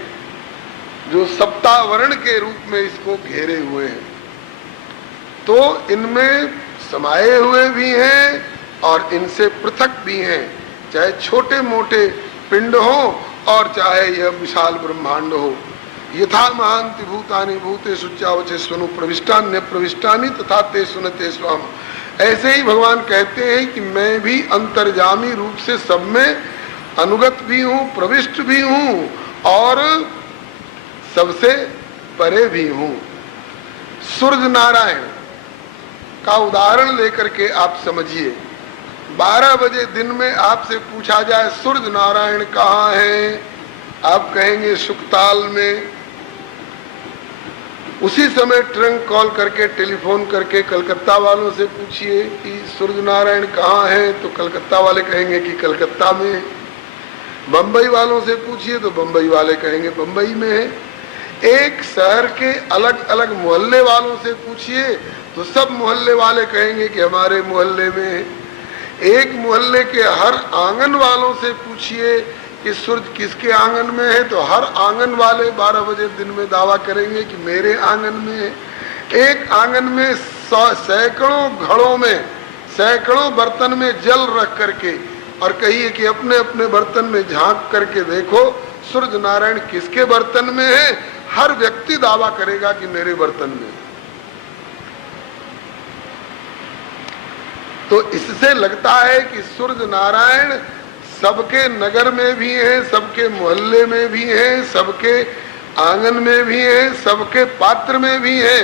जो सप्तावरण के रूप में इसको घेरे हुए हैं। तो इनमें समाये हुए भी हैं और इनसे पृथक भी हैं, चाहे छोटे मोटे पिंड हो और चाहे यह विशाल ब्रह्मांड हो। यथा महांति भूतानि भूतेषु चावचेष्वनु प्रविष्टान्य प्रविष्टानि तथा तेषु न तेष्वहम्। ऐसे ही भगवान कहते हैं कि मैं भी अंतर्जामी रूप से सब में अनुगत भी हूँ, प्रविष्ट भी हूँ और सबसे परे भी हूँ। सूर्य नारायण का उदाहरण लेकर के आप समझिए। 12 बजे दिन में आपसे पूछा जाए सूर्य नारायण कहाँ है, आप कहेंगे सुकताल में। उसी समय ट्रंक कॉल करके, टेलीफोन करके कलकत्ता वालों से पूछिए कि सूर्य नारायण कहाँ है, तो कलकत्ता वाले कहेंगे कि कलकत्ता में है। बंबई वालों से पूछिए तो बंबई वाले कहेंगे बंबई में है। एक शहर के अलग अलग मोहल्ले वालों से पूछिए तो सब मोहल्ले वाले कहेंगे कि हमारे मोहल्ले में है। एक मोहल्ले के हर आंगन वालों से पूछिए कि सूर्य किसके आंगन में है, तो हर आंगन वाले 12 बजे दिन में दावा करेंगे कि मेरे आंगन में है। एक आंगन में सैकड़ों घड़ों में, सैकड़ों बर्तन में जल रख करके और कहिए कि अपने अपने बर्तन में झांक करके देखो सूर्य नारायण किसके बर्तन में है, हर व्यक्ति दावा करेगा कि मेरे बर्तन में। तो इससे लगता है कि सूर्य नारायण सबके नगर में भी है, सबके मोहल्ले में भी है, सबके आंगन में भी है, सबके पात्र में भी है।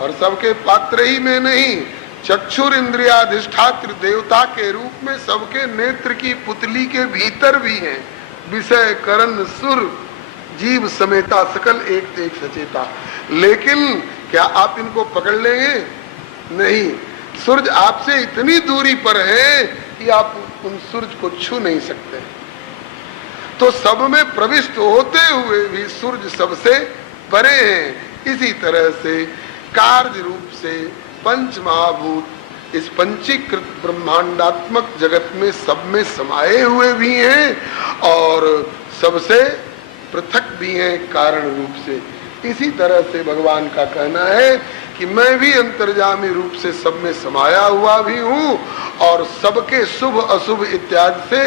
और सबके पात्र ही में नहीं, चक्षुर इंद्रियाधिष्ठात्र देवता के रूप में सबके नेत्र की पुतली के भीतर भी है। विषय करण सुर जीव समेता सकल एक एक सचेता। लेकिन क्या आप इनको पकड़ लेंगे? नहीं। सूर्य आपसे इतनी दूरी पर है कि आप उन सूर्य को छू नहीं सकते। तो सब में प्रविष्ट होते हुए भी सूर्य सबसे परे हैं। इसी तरह से कार्य रूप से पंच महाभूत इस पंचीकृत ब्रह्मांडात्मक जगत में सब में समाये हुए भी हैं और सबसे पृथक भी हैं कारण रूप से। इसी तरह से भगवान का कहना है कि मैं भी अंतर्यामी रूप से सब में समाया हुआ भी हूँ और सबके शुभ अशुभ इत्यादि से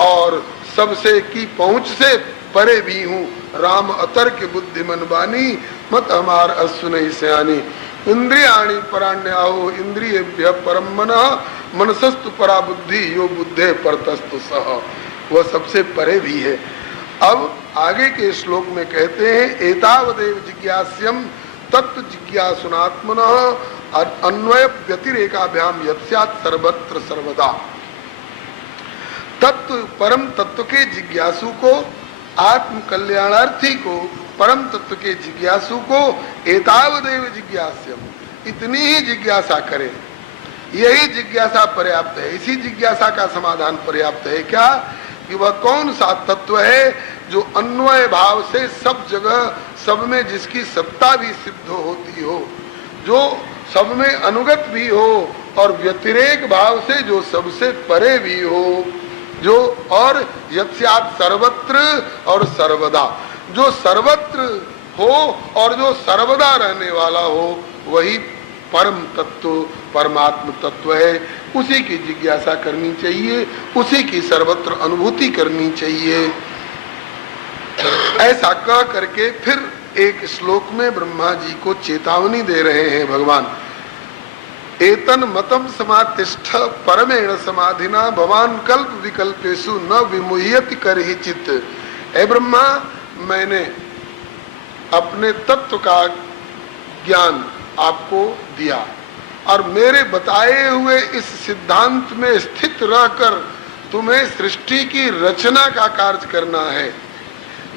और सबसे की पहुँच से परे भी हूँ। राम अतर्क बुद्धिमन बानी मत हमार असुनई सयानी। इंद्रियाणि पराण्याहो इंद्रियेभ्य परम मनः मनसस्तु परा बुद्धि यो बुद्धे परतस्तु सह। वह सबसे परे भी है। अब आगे के श्लोक में कहते हैं एतावदेव जिज्ञास्यम तत्व जिज्ञासुनात्मनः अन्वय व्यतिरेकाभ्याम यत्स्यात् सर्वत्र सर्वदा। तत्व परम तत्व के जिज्ञासु को, आत्म कल्याणार्थी को, परम तत्व के जिज्ञासु को एतावदेव जिज्ञास्यम, इतनी ही जिज्ञासा करें। यही जिज्ञासा पर्याप्त है। इसी जिज्ञासा का समाधान पर्याप्त है। क्या? कि वह कौन सा तत्व है जो अन्वय भाव से सब जगह सब में जिसकी सत्ता भी सिद्ध होती हो, जो सब में अनुगत भी हो और व्यतिरेक भाव से जो सबसे परे भी हो, जो और यत्स्यात् सर्वत्र और सर्वदा, जो सर्वत्र हो और जो सर्वदा रहने वाला हो, वही परम तत्व परमात्म तत्व है। उसी की जिज्ञासा करनी चाहिए, उसी की सर्वत्र अनुभूति करनी चाहिए। ऐसा कह करके फिर एक श्लोक में ब्रह्मा जी को चेतावनी दे रहे हैं भगवान। एतन मतम समातिष्ठ परमेण समाधिना भवान कल्प विकल्पेषु न विमुह्यति करहि चित्त। हे ब्रह्मा, मैंने अपने तत्व का ज्ञान आपको दिया और मेरे बताए हुए इस सिद्धांत में स्थित रहकर तुम्हें सृष्टि की रचना का कार्य करना है।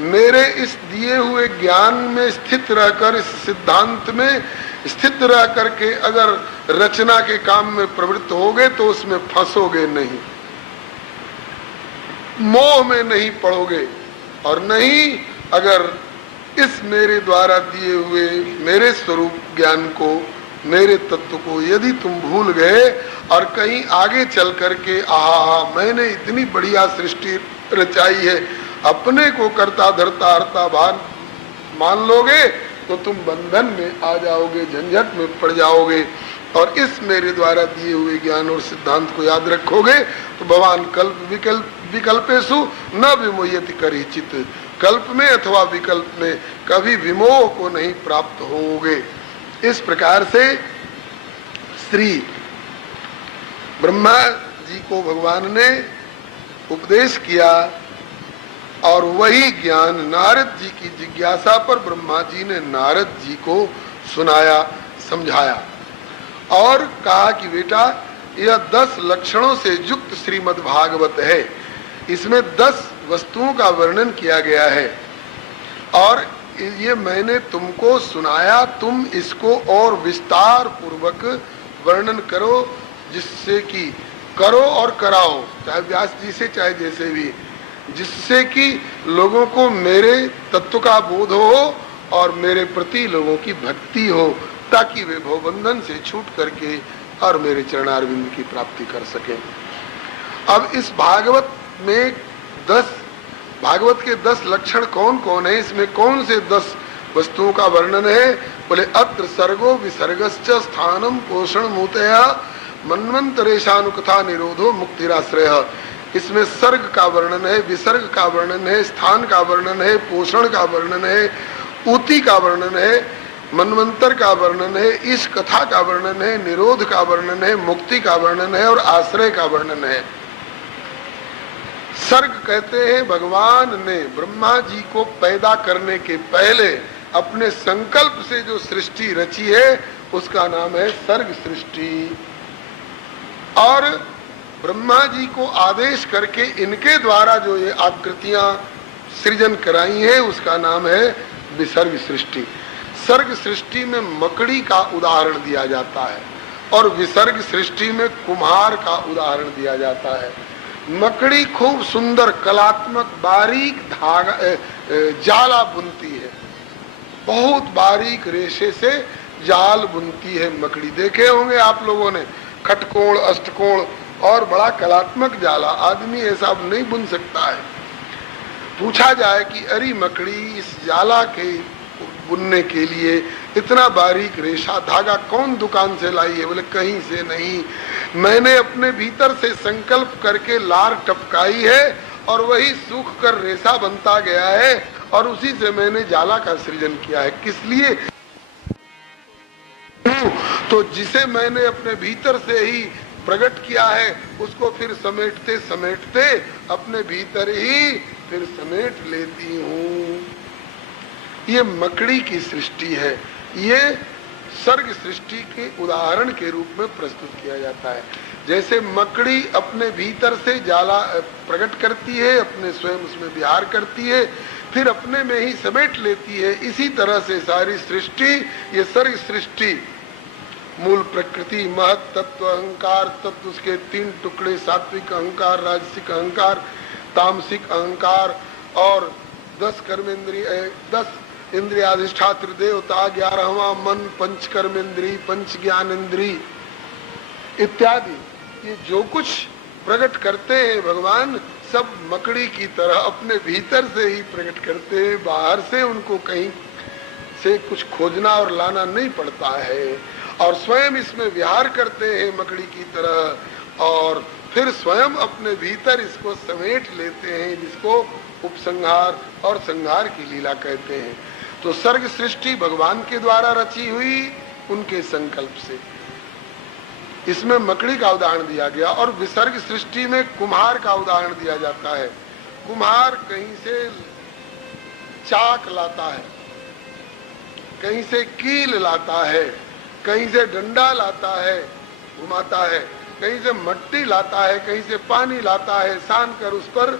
मेरे इस दिए हुए ज्ञान में स्थित रहकर, इस सिद्धांत में स्थित रह करके अगर रचना के काम में प्रवृत्त होगे तो उसमें फंसोगे नहीं, मोह में नहीं पड़ोगे। और नहीं, अगर इस मेरे द्वारा दिए हुए मेरे स्वरूप ज्ञान को, मेरे तत्व को यदि तुम भूल गए और कहीं आगे चल करके आहा मैंने इतनी बढ़िया सृष्टि रचाई है, अपने को करता धरता हरता भान मान लोगे तो तुम बंधन में आ जाओगे, झंझट में पड़ जाओगे। और इस मेरे द्वारा दिए हुए ज्ञान और सिद्धांत को याद रखोगे तो भगवान कल्प विकल्पेषु न विमोह्यति करहि चित्त। कल्प में अथवा विकल्प में कभी विमोह को नहीं प्राप्त होगे। इस प्रकार से श्री ब्रह्मा जी को भगवान ने उपदेश किया और वही ज्ञान नारद जी की जिज्ञासा पर ब्रह्मा जी ने नारद जी को सुनाया, समझाया और कहा कि बेटा यह 10 लक्षणों से युक्त श्रीमद् भागवत है। इसमें 10 वस्तुओं का वर्णन किया गया है और ये मैंने तुमको सुनाया, तुम इसको और विस्तार पूर्वक वर्णन करो, जिससे कि करो और कराओ, चाहे व्यास जी से चाहे जैसे भी, जिससे कि लोगों को मेरे तत्व का बोध हो और मेरे प्रति लोगों की भक्ति हो, ताकि वे भवबंधन से छूट करके और मेरे चरणारविंद की प्राप्ति कर सके। अब इस भागवत में 10 भागवत के 10 लक्षण कौन कौन है, इसमें कौन से 10 वस्तुओं का वर्णन है? बोले अत्र सर्गो विसर्गश्च स्थानम पोषण मूतया मन्वंतरेशानुकथा निरोधो मुक्तिराश्रय। इसमें सर्ग का वर्णन है, विसर्ग का वर्णन है, स्थान का वर्णन है, पोषण का वर्णन है, ऊति का वर्णन है, मनवंतर का वर्णन है, इस कथा का वर्णन है, निरोध का वर्णन है, मुक्ति का वर्णन है और आश्रय का वर्णन है। सर्ग कहते हैं भगवान ने ब्रह्मा जी को पैदा करने के पहले अपने संकल्प से जो सृष्टि रची है उसका नाम है सर्ग सृष्टि, और ब्रह्मा जी को आदेश करके इनके द्वारा जो ये आकृतियां सृजन कराई है उसका नाम है विसर्ग सृष्टि। सर्ग सृष्टि में मकड़ी का उदाहरण दिया जाता है और विसर्ग सृष्टि में कुम्हार का उदाहरण दिया जाता है। मकड़ी खूब सुंदर कलात्मक बारीक धागा जाला बुनती है, बहुत बारीक रेशे से जाल बुनती है मकड़ी। देखे होंगे आप लोगों ने खटकोण अष्टकोण और बड़ा कलात्मक जाला, आदमी ऐसा नहीं बुन सकता है। पूछा जाए कि अरे मकड़ी इस जाला के बुनने के लिए इतना बारीक रेशा धागा कौन दुकान से लाई है? बोले कहीं से नहीं, मैंने अपने भीतर से संकल्प करके लार टपकाई है और वही सूख कर रेशा बनता गया है और उसी से मैंने जाला का सृजन किया है। किस लिए? तो जिसे मैंने अपने भीतर से ही प्रकट किया है उसको फिर समेटते समेटते अपने भीतर ही फिर समेट लेती हूँ। ये मकड़ी की सृष्टि है, ये सर्ग सृष्टि के उदाहरण के रूप में प्रस्तुत किया जाता है। जैसे मकड़ी अपने भीतर से जाला प्रकट करती है, अपने स्वयं उसमें विहार करती है, फिर अपने में ही समेट लेती है, इसी तरह से सारी सृष्टि, ये सर्ग सृष्टि मूल प्रकृति, महत तत्व, अहंकार तत्व, उसके 3 टुकड़े, सात्विक अहंकार, राजसिक अहंकार, तामसिक अहंकार और 10 कर्मेंद्रिय, 10 इंद्रियाधिष्ठात्र देवता, 11वां मन, 5 कर्मेंद्री, 5 ज्ञानेंद्री इत्यादि, ये जो कुछ प्रकट करते हैं भगवान सब मकड़ी की तरह अपने भीतर से ही प्रकट करते हैं, बाहर से उनको कहीं से कुछ खोजना और लाना नहीं पड़ता है, और स्वयं इसमें विहार करते हैं मकड़ी की तरह, और फिर स्वयं अपने भीतर इसको समेट लेते हैं, जिसको उपसंहार और संहार की लीला कहते हैं। तो सर्ग सृष्टि भगवान के द्वारा रची हुई उनके संकल्प से, इसमें मकड़ी का उदाहरण दिया गया। और विसर्ग सृष्टि में कुम्हार का उदाहरण दिया जाता है। कुम्हार कहीं से चाक लाता है, कहीं से कील लाता है, कहीं से डंडा लाता है, घुमाता है, कहीं से मट्टी लाता है, कहीं से पानी लाता है, सान कर उस पर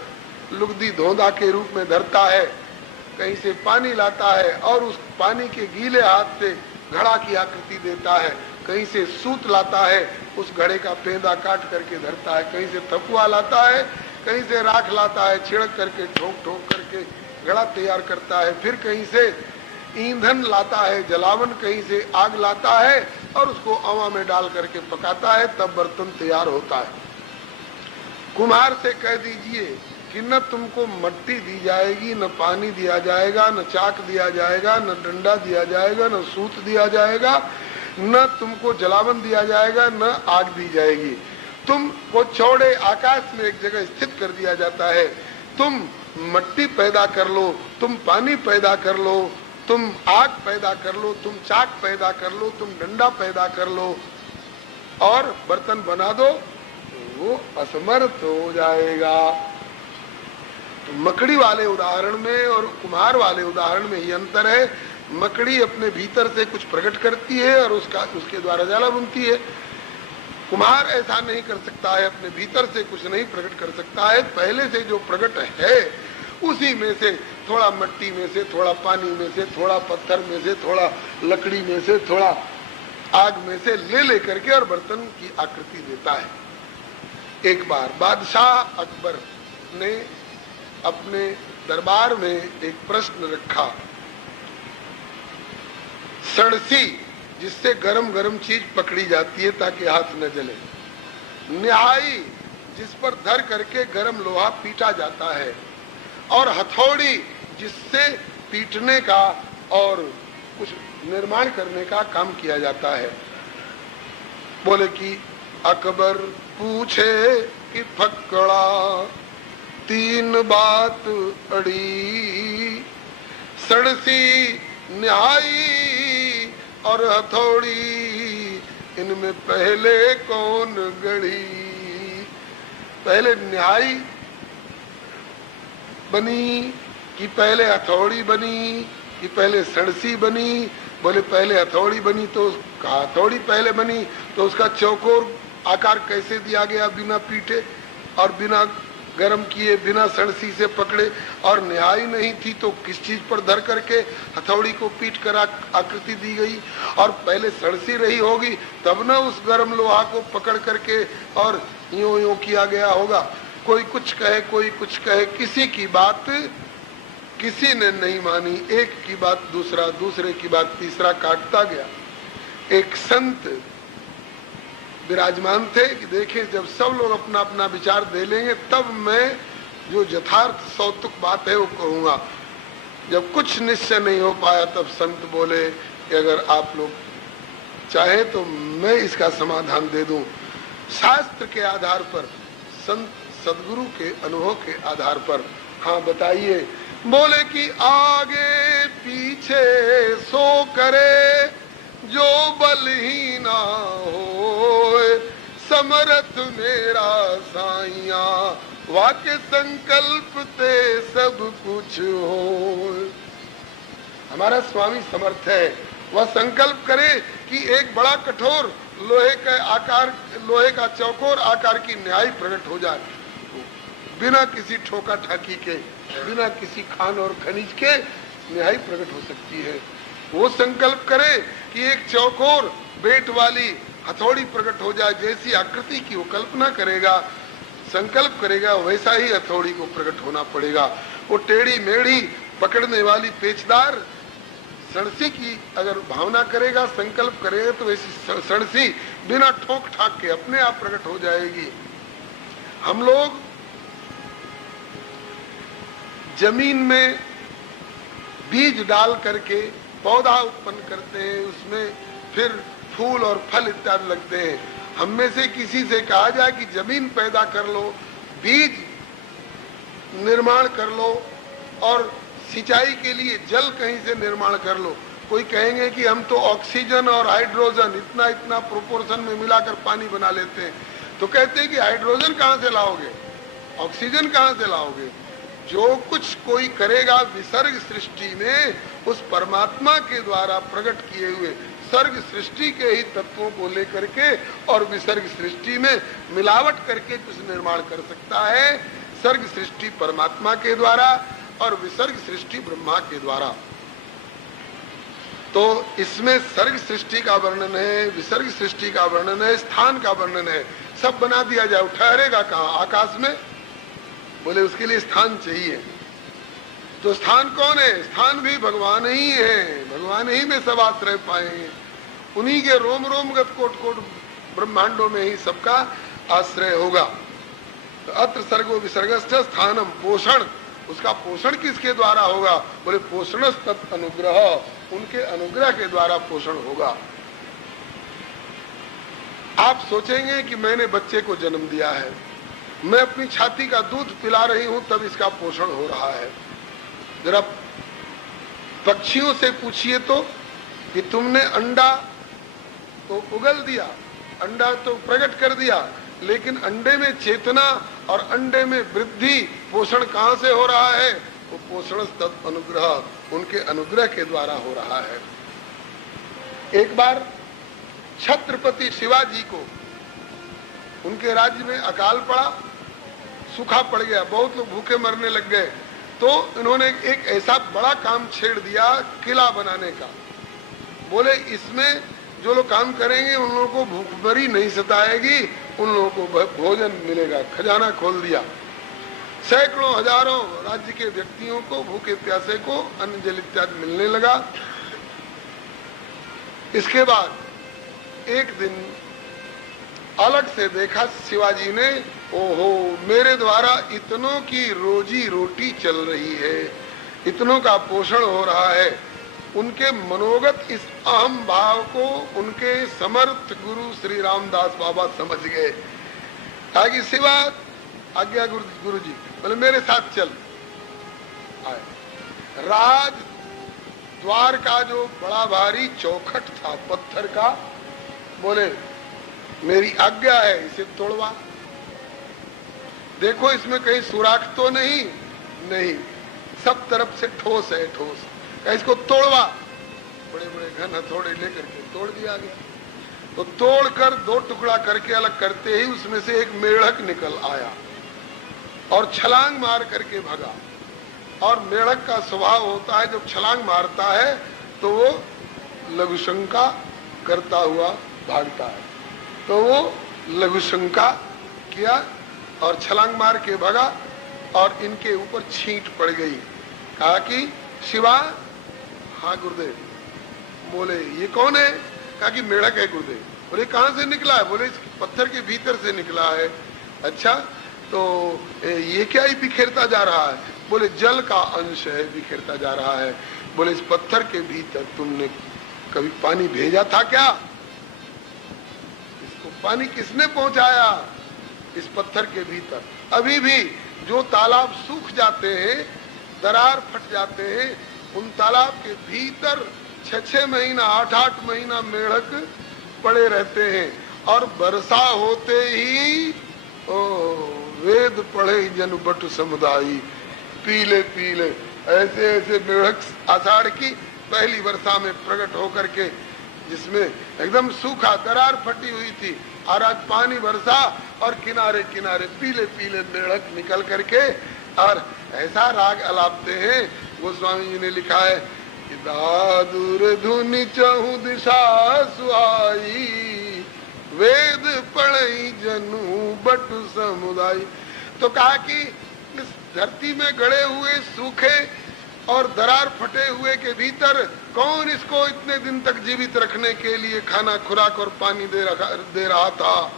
लुगदी धोंदा के रूप में धरता है, कहीं से पानी लाता है और उस पानी के गीले हाथ से घड़ा की आकृति देता है, कहीं से सूत लाता है, उस घड़े का पेंदा काट करके धरता है, कहीं से थकुआ लाता है, कहीं से राख लाता है, छिड़क करके ठोक ठोक करके घड़ा तैयार करता है, फिर कहीं से ईंधन लाता है, जलावन, कहीं से आग लाता है और उसको अवा में डाल करके पकाता है, तब बर्तन तैयार होता है। कुम्हार से कह दीजिए कि न तुमको मट्टी दी जाएगी, न पानी दिया जाएगा, न चाक दिया जाएगा, न डंडा दिया जाएगा, न सूत दिया जाएगा, न तुमको जलावन दिया जाएगा, न आग दी जाएगी। तुमको चौड़े आकाश में एक जगह स्थित कर दिया जाता है, तुम मट्टी पैदा कर लो, तुम पानी पैदा कर लो, तुम आग पैदा कर लो, तुम चाक पैदा कर लो, तुम डंडा पैदा कर लो और बर्तन बना दो, वो असमर्थ हो जाएगा। तो मकड़ी वाले उदाहरण में और कुम्हार वाले उदाहरण में ही अंतर है। मकड़ी अपने भीतर से कुछ प्रकट करती है और उसके द्वारा जाला बुनती है, कुम्हार ऐसा नहीं कर सकता है, अपने भीतर से कुछ नहीं प्रकट कर सकता है। पहले से जो प्रकट है उसी में से थोड़ा मिट्टी में से, थोड़ा पानी में से, थोड़ा पत्थर में से, थोड़ा लकड़ी में से, थोड़ा आग में से ले करके और बर्तन की आकृति देता है। एक बार बादशाह अकबर ने अपने दरबार में एक प्रश्न रखा। सड़सी, जिससे गरम गरम चीज पकड़ी जाती है ताकि हाथ न जले, न्याई, जिस पर धर करके गरम लोहा पीटा जाता है, और हथौड़ी, जिससे पीटने का और कुछ निर्माण करने का काम किया जाता है। बोले कि अकबर पूछे कि फक्कड़ा तीन बात अड़ी, सड़सी, न्याई और हथौड़ी, इनमें पहले कौन गढ़ी? पहले न्याई बनी कि पहले हथौड़ी बनी कि पहले सड़सी बनी? बोले पहले हथौड़ी बनी। तो हथौड़ी पहले बनी तो उसका चौकोर आकार कैसे दिया गया बिना पीटे और बिना गरम किए, बिना सड़सी से पकड़े? और न्याय नहीं थी तो किस चीज पर धर करके हथौड़ी को पीट कर आकृति दी गई? और पहले सड़सी रही होगी तब न उस गरम लोहा को पकड़ करके और यूं यूं किया गया होगा। कोई कुछ कहे, कोई कुछ कहे, किसी की बात किसी ने नहीं मानी। एक की बात दूसरा, दूसरे की बात तीसरा काटता गया। एक संत विराजमान थे कि देखें जब सब लोग अपना अपना विचार दे लेंगे तब मैं जो यथार्थ सौतुक बात है वो कहूंगा। जब कुछ निश्चय नहीं हो पाया तब संत बोले कि अगर आप लोग चाहे तो मैं इसका समाधान दे दूं, शास्त्र के आधार पर, संत सदगुरु के अनुभव के आधार पर। हाँ बताइए। बोले कि आगे पीछे सो करे जो बलहीना होए, समर्थ मेरा साइया वाके संकल्प ते सब कुछ होए। हमारा स्वामी समर्थ है, वह संकल्प करे कि एक बड़ा कठोर लोहे का आकार, लोहे का चौकोर आकार की न्याय प्रकट हो जाए, बिना किसी ठोका ठाकी के, बिना किसी खान और खनिज के न्याय प्रकट हो सकती है। वो संकल्प करे कि एक चौकोर बेट वाली हथौड़ी प्रकट हो जाए, जैसी आकृति की वो कल्पना करेगा, संकल्प करेगा, वैसा ही हथौड़ी को प्रकट होना पड़ेगा। वो टेढ़ी मेढ़ी पकड़ने वाली पेचदार सड़सी की अगर भावना करेगा, संकल्प करेगा, तो वैसी सड़सी बिना ठोक ठाक के अपने आप प्रकट हो जाएगी। हम लोग जमीन में बीज डाल करके पौधा उत्पन्न करते हैं, उसमें फिर फूल और फल इत्यादि लगते हैं। हम में से किसी से कहा जाए कि जमीन पैदा कर लो, बीज निर्माण कर लो और सिंचाई के लिए जल कहीं से निर्माण कर लो, कोई कहेंगे कि हम तो ऑक्सीजन और हाइड्रोजन इतना इतना प्रोपोर्शन में मिलाकर पानी बना लेते हैं। तो कहते हैं कि हाइड्रोजन कहाँ से लाओगे, ऑक्सीजन कहाँ से लाओगे? जो कुछ कोई करेगा विसर्ग सृष्टि में, उस परमात्मा के द्वारा प्रकट किए हुए सर्ग सृष्टि के ही तत्वों को लेकर के और विसर्ग सृष्टि में मिलावट करके कुछ निर्माण कर सकता है। सर्ग सृष्टि परमात्मा के द्वारा और विसर्ग सृष्टि ब्रह्मा के द्वारा। तो इसमें सर्ग सृष्टि का वर्णन है, विसर्ग सृष्टि का वर्णन है, स्थान का वर्णन है, सब बना दिया जाए। ठहरेगा कहाँ? आकाश में? बोले उसके लिए स्थान चाहिए। तो स्थान कौन है? स्थान भी भगवान ही है, भगवान ही में सब आश्रय पाएंगे, उन्हीं के रोम रोमगत कोट कोट ब्रह्मांडों में ही सबका आश्रय होगा। तो अत्र सर्गो विसर्गस्थ स्थानम, पोषण, उसका पोषण किसके द्वारा होगा? बोले पोषण तत् अनुग्रह, उनके अनुग्रह के द्वारा पोषण होगा। आप सोचेंगे कि मैंने बच्चे को जन्म दिया है, मैं अपनी छाती का दूध पिला रही हूं तब इसका पोषण हो रहा है। जरा पक्षियों से पूछिए तो कि तुमने अंडा तो उगल दिया, अंडा तो प्रकट कर दिया, लेकिन अंडे में चेतना और अंडे में वृद्धि, पोषण कहां से हो रहा है? वो पोषण तत् अनुग्रह, उनके अनुग्रह के द्वारा हो रहा है। एक बार छत्रपति शिवाजी को उनके राज्य में अकाल पड़ा, सूखा पड़ गया, बहुत लोग भूखे मरने लग गए। तो इन्होंने एक ऐसा बड़ा काम छेड़ दिया किला बनाने का। बोले इसमें जो लोग काम करेंगे उन लोगों को भूखमरी नहीं सताएगी, उन लोगों को भोजन मिलेगा। खजाना खोल दिया, सैकड़ों हजारों राज्य के व्यक्तियों को, भूखे प्यासे को अन्न जल इत्यादि मिलने लगा। इसके बाद एक दिन अलग से देखा शिवाजी ने, ओहो मेरे द्वारा इतनों की रोजी रोटी चल रही है, इतनों का पोषण हो रहा है। उनके मनोगत इस अहम भाव को उनके समर्थ गुरु श्री रामदास बाबा समझ गए। कहा कि शिवा आज्ञा गुरु जी, बोले मेरे साथ चल। आए राज द्वार का जो बड़ा भारी चौखट था पत्थर का, बोले मेरी आज्ञा है इसे तोड़वा। देखो इसमें कहीं सुराख तो नहीं, नहीं, सब तरफ से ठोस है, ठोस। इसको तोड़वा। बड़े बड़े घन हथौड़े लेकर के तोड़ दिया गया। तो तोड़कर दो टुकड़ा करके अलग करते ही उसमें से एक मेढक निकल आया और छलांग मार करके भगा। और मेढक का स्वभाव होता है जब छलांग मारता है तो वो लघुशंका करता हुआ भागता है। तो वो लघुशंका किया और छलांग मार के भगा और इनके ऊपर छींट पड़ गई। कहा कि शिवा, हाँ गुरुदेव। बोले ये कौन है? कहा कि मेढक है गुरुदेव। बोले कहाँ से निकला है? बोले इस पत्थर के भीतर से निकला है। अच्छा, तो ये क्या ही बिखेरता जा रहा है? बोले जल का अंश है, बिखेरता जा रहा है। बोले इस पत्थर के भीतर तुमने कभी पानी भेजा था क्या? इसको पानी किसने पहुंचाया? इस पत्थर के भीतर। अभी भी जो तालाब सूख जाते हैं, दरार फट जाते हैं, उन तालाब के भीतर 6-6 महीना 8-8 महीना मेढक पड़े रहते हैं। और वर्षा होते ही वेद पढ़े जन बट समुदायी, पीले पीले ऐसे ऐसे मेढक आषाढ़ की पहली वर्षा में प्रकट होकर के, जिसमें एकदम सूखा दरार फटी हुई थी और आज पानी वर्षा और किनारे किनारे पीले पीले मेढक निकल करके और ऐसा राग अलापते हैं। गोस्वामी जी ने लिखा है कि दादुर धुनि चहु दिशा सुहाई, वेद पढ़ई जनु बट समुदाय। तो कहा कि इस धरती में गड़े हुए सूखे और दरार फटे हुए के भीतर कौन इसको इतने दिन तक जीवित रखने के लिए खाना खुराक और पानी दे रहा था?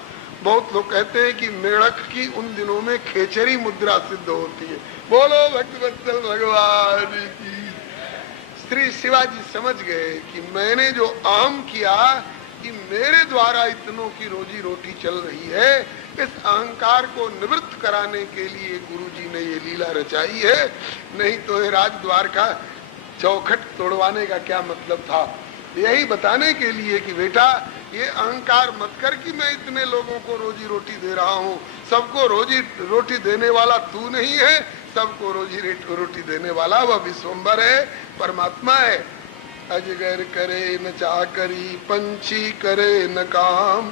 बहुत लोग कहते हैं कि मेढक की उन दिनों में खेचरी मुद्रा सिद्ध होती है। बोलो भक्तवत्सल भगवान की। श्री शिवाजी समझ गए कि मैंने जो अहम किया कि मेरे द्वारा इतनों की रोजी रोटी चल रही है, इस अहंकार को निवृत्त कराने के लिए गुरुजी ने ये लीला रचाई है। नहीं तो ये राजद्वार का चौखट तोड़वाने का क्या मतलब था? यही बताने के लिए कि बेटा ये अहंकार मत कर कि मैं इतने लोगों को रोजी रोटी दे रहा हूँ। सबको रोजी रोटी देने वाला तू नहीं है, सबको रोजी रोटी देने वाला वह विश्वम्भर है, परमात्मा है। अजगर करे न चाकरी, पंछी करे न काम,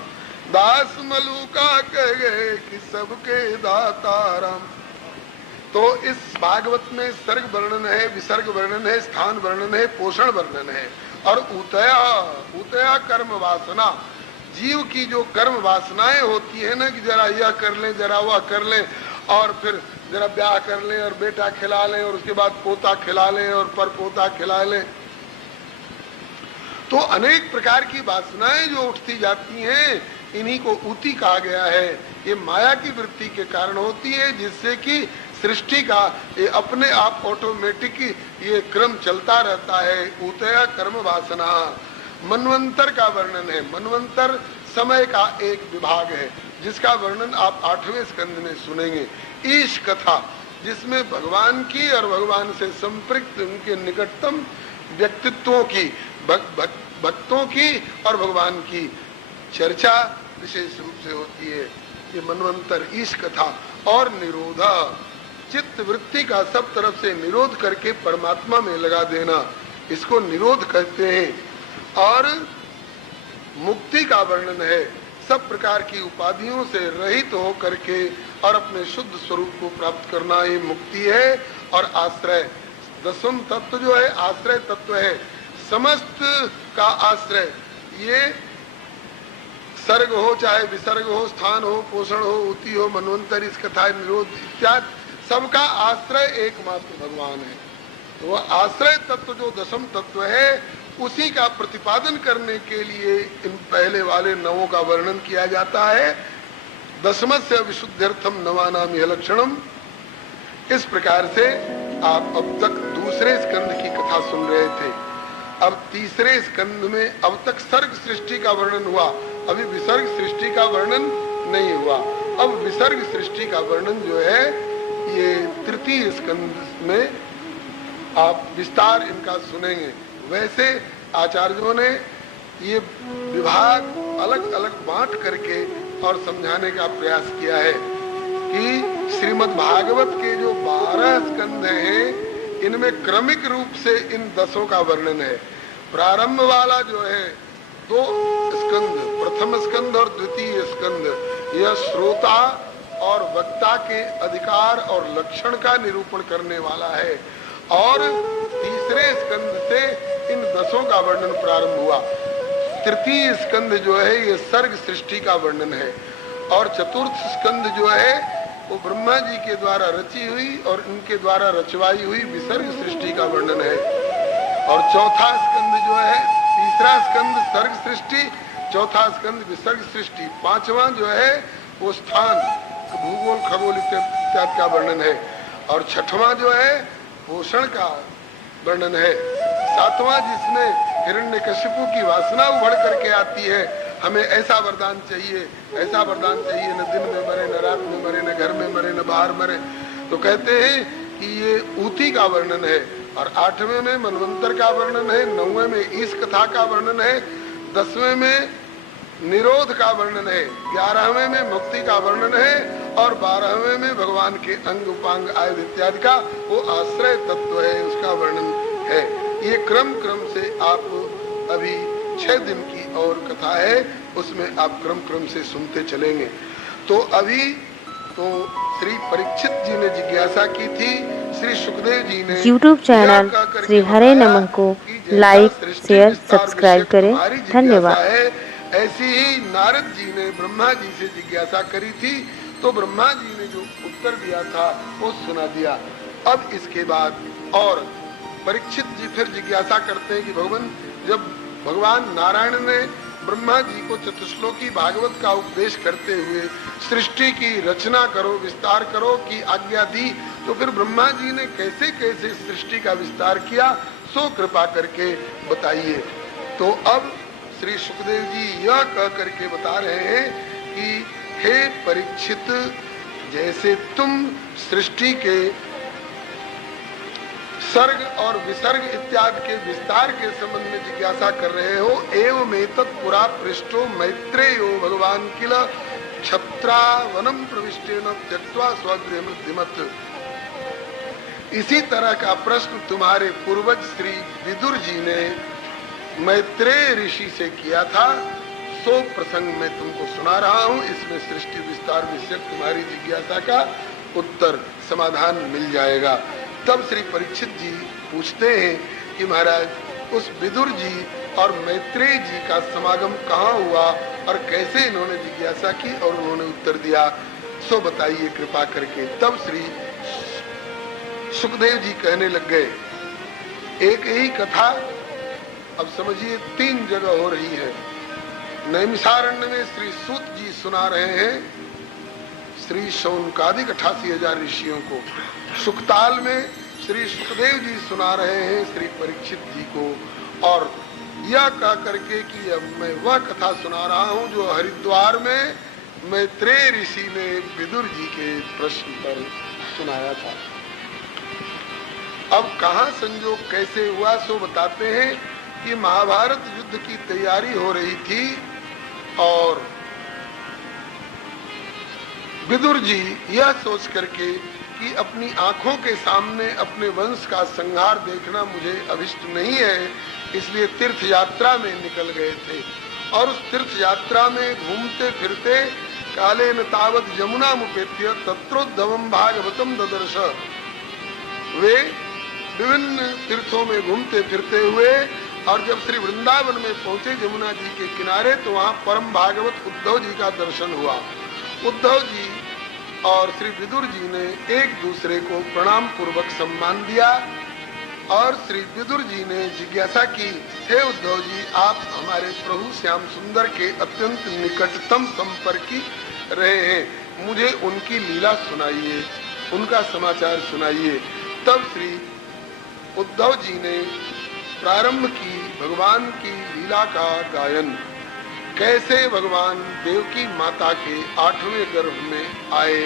दास मलूका कहे कि सबके दाता राम। तो इस भागवत में सर्ग वर्णन है, विसर्ग वर्णन है, स्थान वर्णन है, पोषण वर्णन है। और उतया कर्म वासना, जीव की जो कर्म वासनाएं होती है ना कि जरा यह कर लें, जरा वह कर लें, और फिर जरा ब्याह कर लें और बेटा खिला लें और उसके बाद पोता खिला लें और पर पोता खिला लें। तो अनेक प्रकार की वासनाएं जो उठती जाती हैं, इन्हीं को ऊती कहा गया है। ये माया की वृत्ति के कारण होती है, जिससे कि सृष्टि का ये अपने आप ऑटोमेटिक ये क्रम चलता रहता है। ऊतया कर्म वासना। मनवंतर का वर्णन है। मनवंतर समय का एक विभाग है जिसका वर्णन आप 8वें स्कंद में सुनेंगे। ईश कथा, जिसमें भगवान की और भगवान से संपृक्त उनके निकटतम व्यक्तित्वों की, भक्तों की और भगवान की चर्चा विशेष रूप से होती है। ये मनवंतर ईश कथा। और निरोधा, चित्त वृत्ति का सब तरफ से निरोध करके परमात्मा में लगा देना, इसको निरोध कहते हैं। और मुक्ति का वर्णन है। सब प्रकार की उपाधियों से रहित हो करके और अपने शुद्ध स्वरूप को प्राप्त करना ये मुक्ति है। और आश्रय, दसम तत्व जो है आश्रय तत्व है, समस्त का आश्रय। ये सर्ग हो चाहे विसर्ग हो, स्थान हो, पोषण हो, उति हो, मनवंतर, इस कथा, निरोध इत्यादि सबका आश्रय एकमात्र भगवान है। तो वह आश्रय तत्व जो दसम तत्व है उसी का प्रतिपादन करने के लिए इन पहले वाले नवों का वर्णन किया जाता है। दशमस्य विशुद्ध्यर्थम नवानाम यह लक्षणम। इस प्रकार से आप अब तक दूसरे स्कंद की कथा सुन रहे थे। अब तीसरे स्कंद में अब तक सर्ग सृष्टि का वर्णन हुआ, अभी विसर्ग सृष्टि का वर्णन नहीं हुआ। अब विसर्ग सृष्टि का वर्णन जो है ये तृतीय स्कंद में आप विस्तार इनका सुनेंगे। वैसे आचार्यों ने ये विभाग अलग अलग बांट करके और समझाने का प्रयास किया है कि श्रीमद् भागवत के जो 12 स्कंद हैं इनमें क्रमिक रूप से इन 10 का वर्णन है। प्रारंभ वाला जो है 2 स्कंद, प्रथम स्कंद और द्वितीय स्कंद, यह श्रोता और वक्ता के अधिकार और लक्षण का निरूपण करने वाला है। और तीसरे स्कंद से इन 10 का वर्णन प्रारंभ हुआ। तृतीय स्कंद जो है ये सर्ग सृष्टि का वर्णन है। और चतुर्थ स्कंद जो है वो ब्रह्मा जी के द्वारा रची हुई और इनके द्वारा रचवाई हुई विसर्ग सृष्टि का वर्णन है। और चौथा स्कंद जो है, तीसरा स्कंद सर्ग सृष्टि, चौथा स्कंद विसर्ग सृष्टि, पांचवा जो है वो स्थान, भूगोल, खगोल इत्यादि का वर्णन है। और छठवां जो है पोषण का वर्णन है। सातवां जिसमें हिरण्यकशिपु की वासना उभर करके आती है, हमें ऐसा वरदान चाहिए, ऐसा वरदान चाहिए, न दिन में मरे, न रात में मरे, न घर में मरे, न बाहर मरे, तो कहते हैं कि ये ऊती का वर्णन है। और 8वें में मनवंतर का वर्णन है, 9वें में ईश कथा का वर्णन है, 10वें में निरोध का वर्णन है, 11वें में मुक्ति का वर्णन है और 12वें में भगवान के अंग उपांग आयुध इत्यादि का वो आश्रय तत्व है, उसका वर्णन है। ये क्रम क्रम से आप अभी 6 दिन की और कथा है, उसमें आप क्रम क्रम से सुनते चलेंगे। तो अभी तो श्री परीक्षित जी ने जिज्ञासा की थी, श्री सुखदेव जी ने YouTube चैनल श्री हरे नमः को लाइक, शेयर, सब्सक्राइब करें। धन्यवाद। ऐसी ही नारद जी ने ब्रह्मा जी से जिज्ञासा करी थी, तो ब्रह्मा जी ने जो उत्तर दिया था वो सुना दिया। अब इसके बाद और परीक्षित जी फिर जिज्ञासा करते हैं कि भगवान, जब भगवान नारायण ने ब्रह्मा जी को चतुश्लोकी भागवत का उपदेश करते हुए सृष्टि की रचना करो, विस्तार करो की आज्ञा दी, तो फिर ब्रह्मा जी ने कैसे कैसे सृष्टि का विस्तार किया, सो कृपा करके बताइए। तो अब श्री सुखदेव जी यह कह करके बता रहे हैं कि हे परीक्षित, जैसे तुम सृष्टि के सर्ग और विसर्ग इत्यादि के विस्तार के संबंध में जिज्ञासा कर रहे हो, एवं एतत् पुरा पृष्ठो मैत्रेयो भगवान किल क्षत्रावनम प्रविष्टेन त्यक्त्वा स्वगृहमृद्धिमत्। इसी तरह का प्रश्न तुम्हारे पूर्वज श्री विदुर जी ने मैत्रेय ऋषि से किया था, सो प्रसंग में तुमको सुना रहा हूँ। इसमें सृष्टि विस्तार विषय तुम्हारी जिज्ञासा का उत्तर समाधान मिल जाएगा। तब श्री परीक्षित जी पूछते हैं कि महाराज उस विदुर जी और मैत्रेय जी का समागम कहाँ हुआ और कैसे इन्होंने जिज्ञासा की और उन्होंने उत्तर दिया, सो बताइए कृपा करके। तब श्री सुखदेव जी कहने लग गए, एक ही कथा अब समझिए 3 जगह हो रही है। नैमिषारण्य में श्री सूत जी सुना रहे हैं श्री शौनकादिक 88,000 ऋषियों को, सुखताल में श्री सुखदेव जी सुना रहे हैं श्री परीक्षित जी को, और यह कह करके कि अब मैं वह कथा सुना रहा हूं जो हरिद्वार में मैत्रेय ऋषि ने विदुर जी के प्रश्न पर सुनाया था। अब कहाँ संजोग कैसे हुआ सो बताते हैं कि महाभारत युद्ध की तैयारी हो रही थी और विदुर जी यह सोच करके कि अपनी आंखों के सामने अपने वंश का संहार देखना मुझे अभिष्ट नहीं है, इसलिए तीर्थ यात्रा में निकल गए थे। और उस तीर्थ यात्रा में घूमते फिरते काले न तावत यमुना मुपेत्य तत्रोद्धवम भागवतम ददर्श, वे विभिन्न तीर्थों में घूमते फिरते हुए और जब श्री वृंदावन में पहुंचे यमुना जी के किनारे, तो वहां परम भागवत उद्धव जी का दर्शन हुआ। उद्धव जी और श्री विदुर जी ने एक दूसरे को प्रणाम पूर्वक सम्मान दिया और श्री विदुर जी ने जिज्ञासा की, हे उद्धव जी, आप हमारे प्रभु श्याम सुंदर के अत्यंत निकटतम संपर्की रहे हैं, मुझे उनकी लीला सुनाइए, उनका समाचार सुनाइए। तब श्री उद्धव जी ने प्रारंभ की भगवान की लीला का गायन, कैसे भगवान देवकी माता के 8वें गर्भ में आए,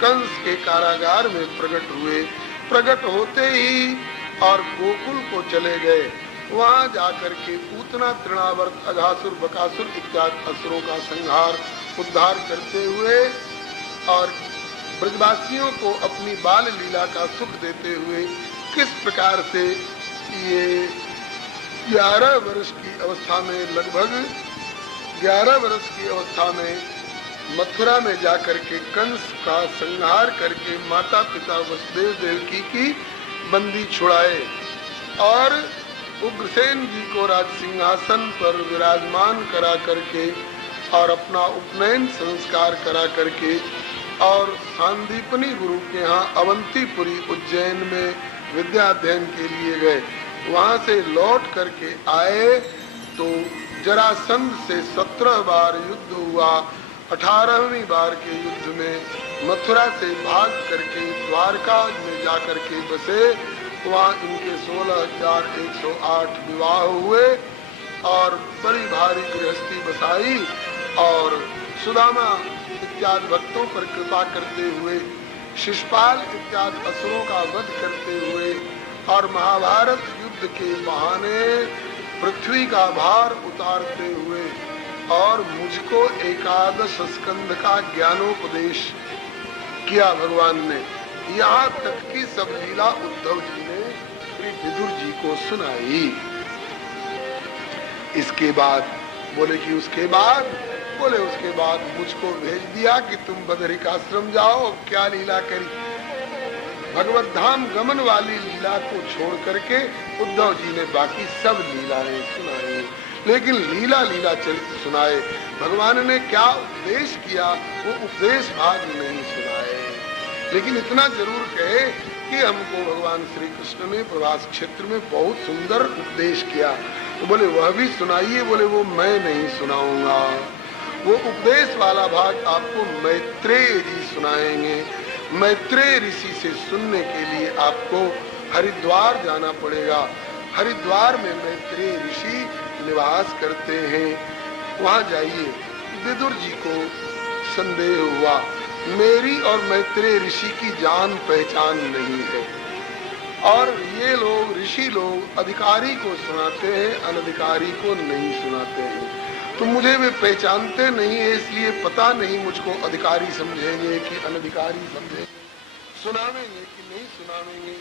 कंस के कारागार में प्रकट हुए, प्रकट होते ही और गोकुल को चले गए, वहां जाकर के पूतना, तृणावर्त, अघासुर, बकासुर इत्यादि असुरों का संहार उद्धार करते हुए और ब्रजवासियों को अपनी बाल लीला का सुख देते हुए किस प्रकार से ये 11 वर्ष की अवस्था में, लगभग 11 वर्ष की अवस्था में मथुरा में जाकर के कंस का संहार करके माता पिता वसुदेव देवकी की बंदी छुड़ाए और उग्रसेन जी को राज सिंहासन पर विराजमान करा करके और अपना उपनयन संस्कार करा करके और सांदीपनी गुरु के यहाँ अवंतीपुरी उज्जैन में विद्या अध्ययन के लिए गए। वहां से लौट करके आए तो जरासंध से 17 बार युद्ध हुआ। 18वीं बार के युद्ध में मथुरा से भाग करके द्वारका में जाकर के बसे, वहाँ इनके 16,108 विवाह हुए और बड़ी भारी गृहस्थी बसाई और सुदामा इत्यादि भक्तों पर कृपा करते हुए, शिशुपाल इत्यादि असुरों का वध करते हुए और महाभारत युद्ध के बहाने पृथ्वी का भार उतारते हुए और मुझको 11 स्कंद का ज्ञानोपदेश किया भगवान ने। यहाँ तक की सब लीला उद्धव जी ने श्री विदुर जी को सुनाई। इसके बाद बोले कि उसके बाद मुझको भेज दिया कि तुम बदरिकाश्रम जाओ, क्या लीला करी। भगवत धाम गमन वाली लीला को छोड़ करके उद्धव जी ने बाकी सब लीलाएं सुनाई, लेकिन लीला चरित्र सुनाए। भगवान ने क्या उपदेश किया वो उपदेश भाग नहीं सुनाए, लेकिन इतना जरूर कहे कि हमको भगवान श्री कृष्ण ने प्रवास क्षेत्र में बहुत सुंदर उपदेश किया। तो बोले वह भी सुनाइए। बोले वो मैं नहीं सुनाऊंगा, वो उपदेश वाला भाग आपको मैत्रेय जी सुनाएंगे। मैत्रेय ऋषि से सुनने के लिए आपको हरिद्वार जाना पड़ेगा। हरिद्वार में मैत्रेय ऋषि निवास करते हैं, वहां जाइए। विदुर जी को संदेह हुआ, मेरी और मैत्रेय ऋषि की जान पहचान नहीं है और ये लोग ऋषि लोग अधिकारी को सुनाते हैं, अनधिकारी को नहीं सुनाते हैं। तो मुझे वे पहचानते नहीं है, इसलिए पता नहीं मुझको अधिकारी समझेंगे कि अनधिकारी समझेंगे, सुनावेंगे कि नहीं सुनावेंगे।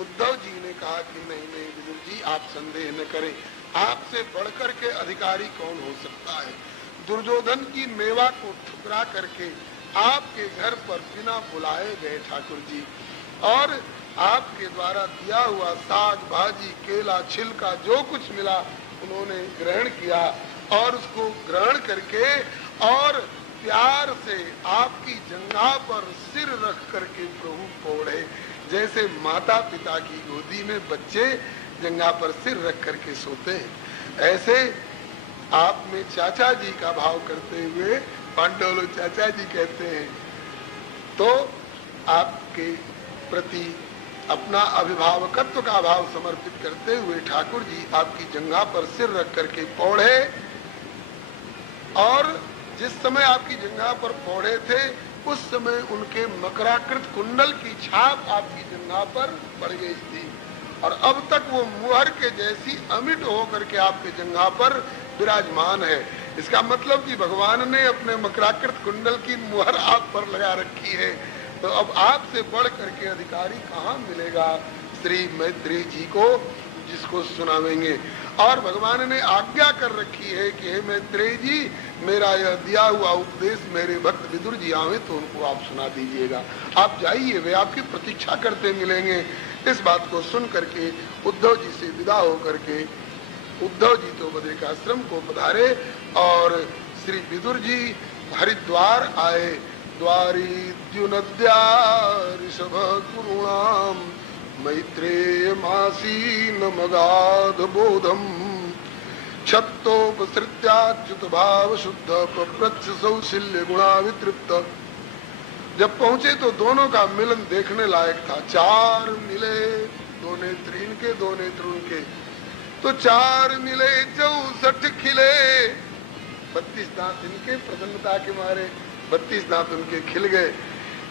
उद्धव जी ने कहा कि नहीं विदुर जी, आप संदेह न करें, आपसे बढ़कर के अधिकारी कौन हो सकता है। दुर्योधन की मेवा को ठुकरा करके आपके घर पर बिना बुलाए गए ठाकुर जी और आपके द्वारा दिया हुआ साग भाजी केला छिलका जो कुछ मिला उन्होंने ग्रहण किया और उसको ग्रहण करके और प्यार से आपकी जंघा पर सिर रख करके प्रभु पौड़े, जैसे माता पिता की गोदी में बच्चे जंघा पर सिर रख करके सोते हैं, ऐसे आप में चाचा जी का भाव करते हुए पांडव लोग चाचा जी कहते हैं। तो आपके प्रति अपना अभिभावकत्व का भाव समर्पित करते हुए ठाकुर जी आपकी जंघा पर सिर रख करके पौड़े और जिस समय आपकी जंघा पर पौड़े थे उस समय उनके मकराकृत कुंडल की छाप आपकी जंघा पर पड़ गई थी और अब तक वो मुहर के जैसी अमिट होकर के आपके जंघा पर विराजमान है। इसका मतलब कि भगवान ने अपने मकराकृत कुंडल की मुहर आप पर लगा रखी है। तो अब आपसे बढ़ करके अधिकारी कहाँ मिलेगा। श्री मैत्रेय जी को जिसको सुनावेंगे। और भगवान ने आज्ञा कर रखी है कि हे मैत्रेय जी, मेरा यह दिया हुआ उपदेश मेरे भक्त विदुर जी आवे तो उनको आप सुना दीजिएगा। आप जाइए, वे आपकी प्रतीक्षा करते मिलेंगे। इस बात को सुन करके उद्धव जी से विदा होकर के उद्धव जी तो बद्रिकाश्रम को पधारे और श्री विदुर जी हरिद्वार आए। द्वारीद्युनद्या ऋषभ कुरुणाम मैत्रेय मासीन मगाध बोधम क्षत्तोपसृत्याच्युत भाव शुद्ध पप्रच्छ सौशील्य गुणावितृप्त। जब पहुंचे तो दोनों का मिलन देखने लायक था। चार मिले, दो नेत्र इनके दो नेत्र उनके, तो चार मिले 64 खिले। 32 दांत इनके प्रसन्नता के मारे 32 दांत उनके खिल गए।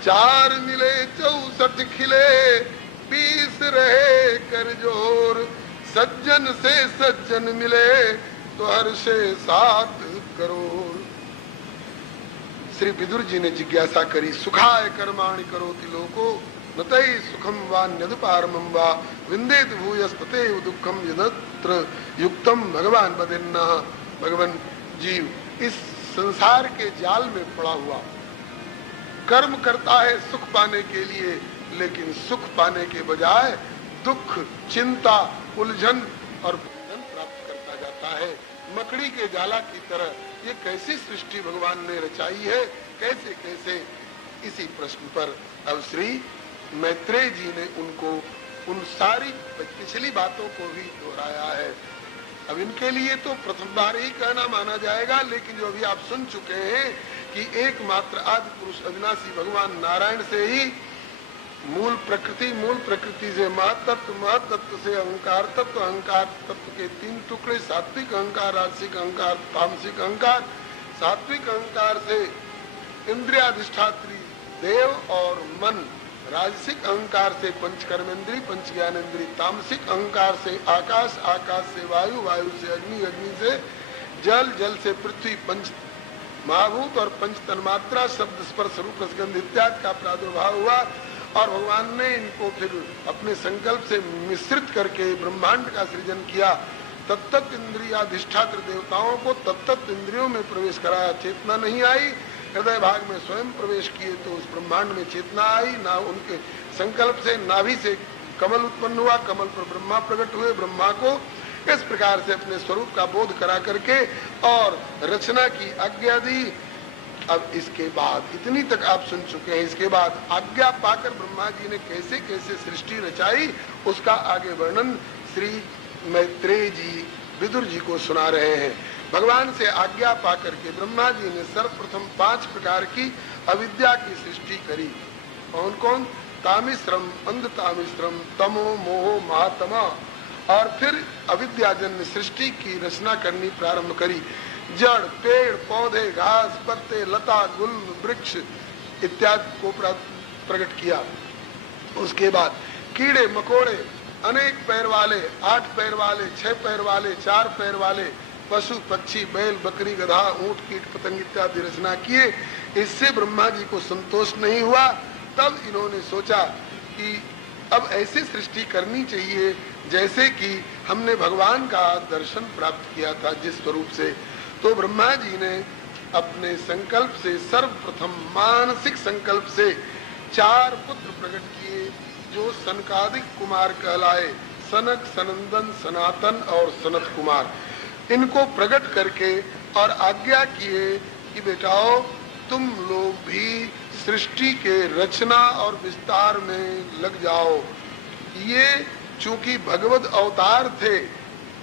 चार मिले 64 खिले, 20 रहे कर जोर। सज्जन से सज्जन मिले तो हर्षे 7 करोड़। श्री विदुर जी ने जिज्ञासा करी, सुखाय कर्माणि करोति लोको नतै सुखम वा न्यदुपारमं वा विंदेत भूयस्ततेव दुःखम यदत्र युक्तम भगवान बदेन्ना। भगवान जीव इस संसार के जाल में पड़ा हुआ कर्म करता है सुख पाने के लिए, लेकिन सुख पाने के बजाय दुख, चिंता, उलझन और बंधन प्राप्त करता जाता है। मकड़ी के जाला की तरह ये कैसी सृष्टि भगवान ने रचाई है, कैसे कैसे। इसी प्रश्न पर अब श्री मैत्रेय जी ने उनको उन सारी पिछली बातों को भी दोहराया है। अब इनके लिए तो प्रथम बार ही कहना माना जाएगा, लेकिन जो अभी आप सुन चुके हैं कि एकमात्र आदि पुरुष अविनाशी भगवान नारायण से ही मूल प्रकृति से महतत्व, महतत्व से अहंकार तत्व, अहंकार तत्व के 3 टुकड़े, सात्विक अहंकार, राजसिक अहंकार, तामसिक अहंकार। सात्विक अहंकार से इंद्रियाधिष्ठात्री देव और मन, राजसिक अहंकार से पंच कर्मेंद्री, पंच ज्ञानेंद्री, तामसिक अहंकार से आकाश, आकाश से वायु, वायु से अग्नि, अग्नि से जल, जल से पृथ्वी, पंच महाभूत और पंच तन्मात्रा, शब्द स्पर्श रूप रसगंध इत्यादि का प्रादुर्भाव हुआ। और भगवान ने इनको फिर अपने संकल्प से मिश्रित करके ब्रह्मांड का सृजन किया। तत्त इंद्रियाधिष्ठात्र देवताओं को तत्त इंद्रियों में प्रवेश कराया, चेतना नहीं आई। हृदय भाग में स्वयं प्रवेश किए तो उस ब्रह्मांड में चेतना आई। ना उनके संकल्प से नाभि से कमल उत्पन्न हुआ, कमल पर ब्रह्मा प्रकट हुए। ब्रह्मा को इस प्रकार से अपने स्वरूप का बोध करा करके और रचना की आज्ञा दी। अब इसके बाद इतनी तक आप सुन चुके हैं। इसके बाद आज्ञा पाकर ब्रह्मा जी ने कैसे कैसे सृष्टि रचाई, उसका आगे वर्णन श्री मैत्रेय जी विदुर जी को सुना रहे हैं। भगवान से आज्ञा पाकर के ब्रह्मा जी ने सर्वप्रथम 5 प्रकार की अविद्या की सृष्टि करी। कौन कौन? तामिश्रम, अंध तामिश्रम, तमो मोहो महातमा। और फिर अविद्याजन्य सृष्टि की रचना करनी प्रारंभ करी। जड़, पेड़, पौधे, घास, पत्ते, लता, गुल्म, वृक्ष इत्यादि को प्रकट किया। उसके बाद कीड़े मकोड़े, अनेक पैर वाले, 8 पैर वाले, 6 पैर वाले, 4 पैर वाले, पशु पक्षी, बैल, बकरी, गधा, ऊंट, कीट पतंग इत्यादि रचना किए। इससे ब्रह्मा जी को संतोष नहीं हुआ। तब इन्होंने सोचा कि अब ऐसी सृष्टि करनी चाहिए जैसे कि हमने भगवान का दर्शन प्राप्त किया था जिस स्वरूप से। तो ब्रह्मा जी ने अपने संकल्प से सर्वप्रथम मानसिक संकल्प से 4 पुत्र प्रकट किए जो सनकादिक कुमार कहलाए। सनक, सनंदन, सनातन और सनत कुमार। इनको प्रकट करके और आज्ञा किए कि बेटाओ तुम लोग भी सृष्टि के रचना और विस्तार में लग जाओ। ये चूंकि भगवत अवतार थे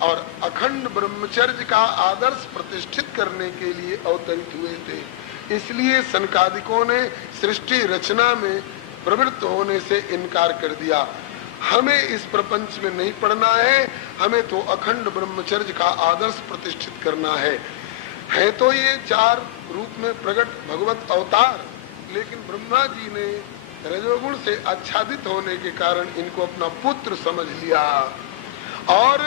और अखंड ब्रह्मचर्य का आदर्श प्रतिष्ठित करने के लिए अवतरित हुए थे, इसलिए सनकादिकों ने सृष्टि रचना में प्रवृत्त होने से इनकार कर दिया। हमें इस प्रपंच में नहीं पढ़ना है, हमें तो अखंड ब्रह्मचर्य का आदर्श प्रतिष्ठित करना है तो ये 4 रूप में प्रकट भगवत अवतार, लेकिन ब्रह्मा जी ने रजोगुण से आच्छादित होने के कारण इनको अपना पुत्र समझ लिया और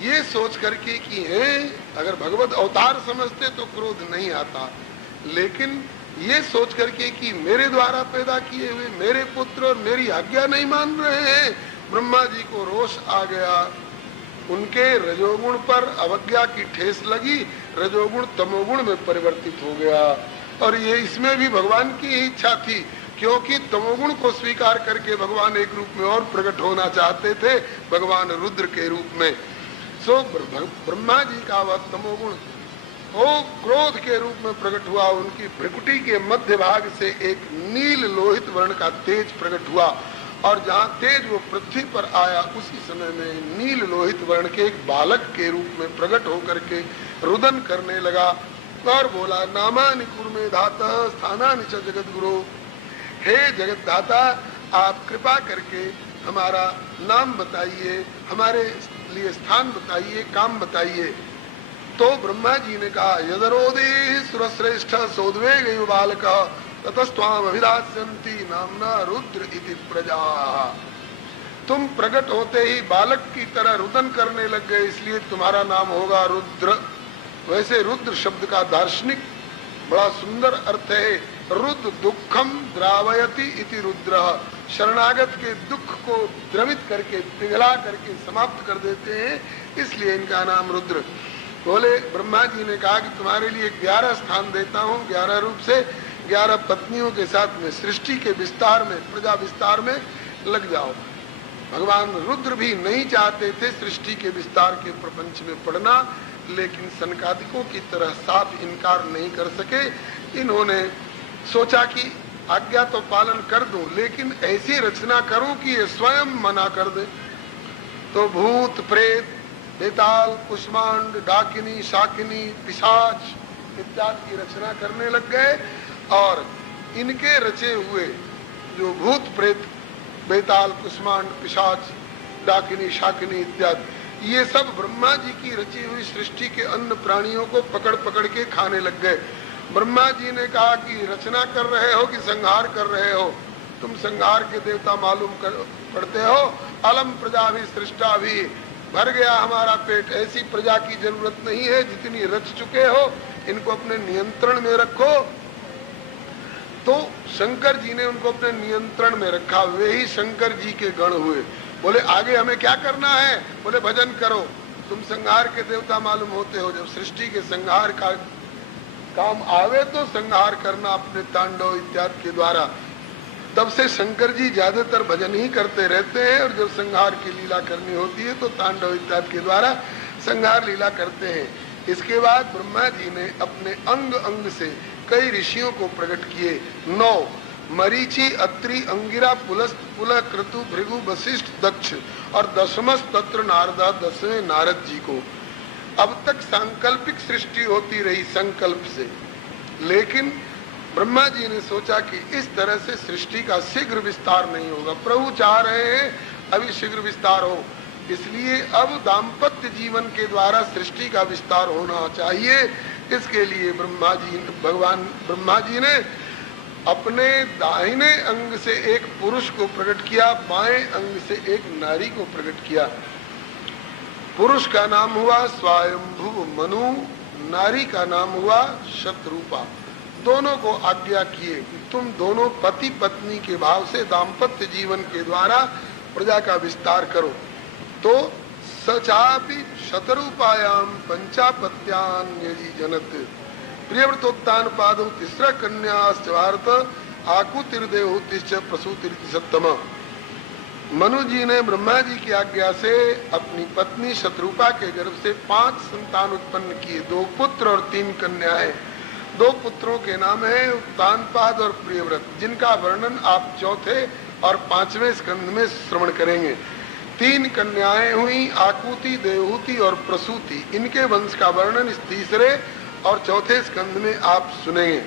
ये सोच करके कि अगर भगवत अवतार समझते तो क्रोध नहीं आता, लेकिन ये सोच करके कि मेरे द्वारा पैदा किए हुए मेरे पुत्र और मेरी आज्ञा नहीं मान रहे हैं, ब्रह्मा जी को रोष आ गया, उनके रजोगुण पर अवज्ञा की ठेस लगी, रजोगुण तमोगुण में परिवर्तित हो गया। और ये इसमें भी भगवान की इच्छा थी, क्योंकि तमोगुण को स्वीकार करके भगवान एक रूप में और प्रकट होना चाहते थे, भगवान रुद्र के रूप में। सो ब्रह्मा जी का वह तमोगुण वो क्रोध के रूप में प्रकट हुआ। उनकी भ्रिकुटी के मध्य भाग से एक नील लोहित वर्ण का तेज प्रकट हुआ, और जहाँ तेज वो पृथ्वी पर आया, उसी समय में नील लोहित वर्ण के एक बालक के रूप में प्रकट होकर के रुदन करने लगा और बोला, नामानि कुर्मे धातः स्थानानि च जगत गुरु। हे जगत धाता, आप कृपा करके हमारा नाम बताइए, हमारे लिए स्थान बताइए, काम बताइए। तो ब्रह्मा जी ने कहा, यदरोदे सुरश्रेष्ठ सोद्वेग बालक ततस्त्वाम अभिदास्यन्ति नामना रुद्र इति प्रजा। तुम प्रकट होते ही बालक की तरह रुदन करने लग गए, इसलिए तुम्हारा नाम होगा रुद्र। वैसे रुद्र शब्द का दार्शनिक बड़ा सुंदर अर्थ है। रुद्र दुखम द्रावयति इति रुद्र, शरणागत के दुख को द्रवित करके, पिघला करके समाप्त कर देते हैं, इसलिए इनका नाम रुद्र। बोले, ब्रह्मा जी ने कहा कि तुम्हारे लिए 11 स्थान देता हूँ, 11 रूप से 11 पत्नियों के साथ में सृष्टि के विस्तार में, प्रजा विस्तार में लग जाओ। भगवान रुद्र भी नहीं चाहते थे सृष्टि के विस्तार के प्रपंच में पड़ना, लेकिन सनकादिकों की तरह साफ इनकार नहीं कर सके। इन्होंने सोचा कि आज्ञा तो पालन कर दूं, लेकिन ऐसी रचना करूं कि ये स्वयं मना कर दे। तो भूत, प्रेत, बेताल, कुष्मांड, डाकिनी, शाकिनी, पिशाच इत्यादि की रचना करने लग गए। और इनके रचे हुए जो भूत, प्रेत, बेताल, कुष्मांड, पिशाच, डाकिनी, शाकिनी इत्यादि, ये सब ब्रह्मा जी की रची हुई सृष्टि के अन्य प्राणियों को पकड़ पकड़ के खाने लग गए। ब्रह्मा जी ने कहा कि रचना कर रहे हो कि संहार कर रहे हो? तुम संहार के देवता मालूम पड़ते हो। अलम प्रजा भी सृष्टा भी, भर गया हमारा पेट, ऐसी प्रजा की जरूरत नहीं है जितनी रच चुके हो, इनको अपने नियंत्रण में रखो। तो शंकर जी ने उनको अपने नियंत्रण में रखा, वे ही शंकर जी के गण हुए। बोले, आगे हमें क्या करना है? बोले, भजन करो। तुम संहार के देवता मालूम होते हो, जब सृष्टि के संहार का काम आवे तो संहार करना अपने तांडव इत्यादि के द्वारा। तब से शंकर जी ज्यादातर भजन ही करते रहते हैं, और जब संहार की लीला करनी होती है तो तांडव इत्यादि के द्वारा संहार लीला करते हैं। इसके बाद ब्रह्मा जी ने अपने अंग अंग से कई ऋषियों को प्रकट किए। 9 मरीचि, अत्रि, अंगिरा, पुलस्त, पुलह, क्रतु, भृगु, वशिष्ठ, दक्ष, और 10वां तत्र नारदा, 10वें नारद जी को। अब तक सांकल्पिक सृष्टि होती रही संकल्प से, लेकिन ब्रह्मा जी ने सोचा कि इस तरह से सृष्टि का शीघ्र विस्तार नहीं होगा। प्रभु चाह रहे हैं अभी शीघ्र विस्तार हो, इसलिए अब दाम्पत्य जीवन के द्वारा सृष्टि का विस्तार होना चाहिए। इसके लिए भगवान ब्रह्मा जी ने अपने दाहिने अंग से एक पुरुष को प्रकट किया, बाएं अंग से एक नारी को प्रकट किया। पुरुष का नाम हुआ स्वयंभु मनु, नारी का नाम हुआ शतरूपा। दोनों को आज्ञा किए कि तुम दोनों पति पत्नी के भाव से दाम्पत्य जीवन के द्वारा प्रजा का विस्तार करो। तो सचापि शतरूपायाम पंचापत्यान्यजी जनत प्रियव्रतोत्तान पादो तिस्रा कन्याश्च भारत आकुतिर्देहुतिश्च प्रसूतिर्ति सत्तम। मनु जी ने ब्रह्मा जी की आज्ञा से अपनी पत्नी शतरूपा के गर्भ से 5 संतान उत्पन्न किए, 2 पुत्र और 3 कन्याएं। 2 पुत्रों के नाम है उत्तानपाद और प्रियव्रत, जिनका वर्णन आप 4थे और 5वें स्कंद में श्रवण करेंगे। 3 कन्याएं हुई आकुति, देवहूति और प्रसूति। इनके वंश का वर्णन इस 3रे और 4थे स्कंद में आप सुनेंगे।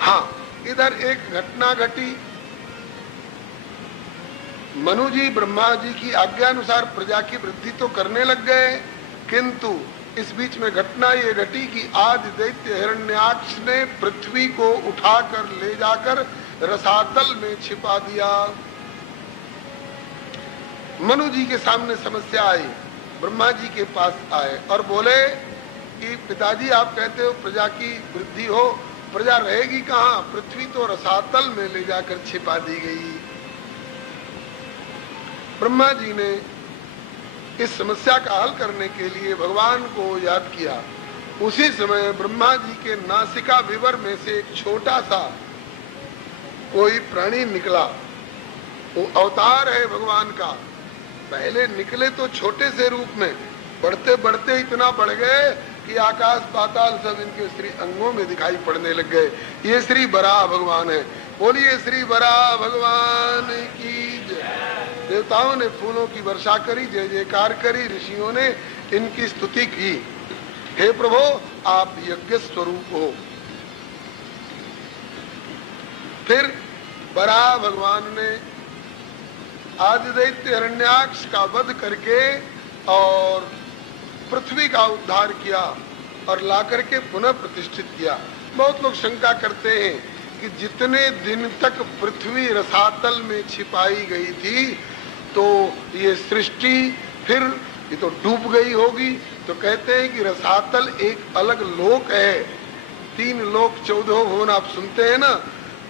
हाँ, इधर एक घटना घटी। मनु जी ब्रह्मा जी की आज्ञा अनुसार प्रजा की वृद्धि तो करने लग गए, किंतु इस बीच में घटना ये घटी कि आदि दैत्य हिरण्याक्ष ने पृथ्वी को उठाकर ले जाकर रसातल में छिपा दिया। मनु जी के सामने समस्या आई, ब्रह्मा जी के पास आए और बोले कि पिताजी आप कहते हो प्रजा की वृद्धि हो, प्रजा रहेगी कहाँ? पृथ्वी तो रसातल में ले जाकर छिपा दी गई। ब्रह्मा जी ने इस समस्या का हल करने के लिए भगवान को याद किया। उसी समय ब्रह्मा जी के नासिका विवर में से एक छोटा सा कोई प्राणी निकला। वो अवतार है भगवान का। पहले निकले तो छोटे से रूप में, बढ़ते बढ़ते इतना बढ़ गए कि आकाश पाताल सब इनके श्री अंगों में दिखाई पड़ने लग गए। ये श्री बराह भगवान है। बोलिए श्री बराह भगवान की जय। देवताओं ने फूलों की वर्षा करी, जय जयकार करी, ऋषियों ने इनकी स्तुति की। हे प्रभु, आप यज्ञ स्वरूप हो। फिर बराह भगवान ने आदिदैत्य हिरण्याक्ष का वध करके और पृथ्वी का उद्धार किया और लाकर के पुनः प्रतिष्ठित किया। बहुत लोग शंका करते हैं कि जितने दिन तक पृथ्वी रसातल में छिपाई गई थी तो ये सृष्टि फिर ये तो डूब गई होगी। तो कहते हैं कि रसातल एक अलग लोक है। 3 लोक 14 भुवन आप सुनते हैं ना।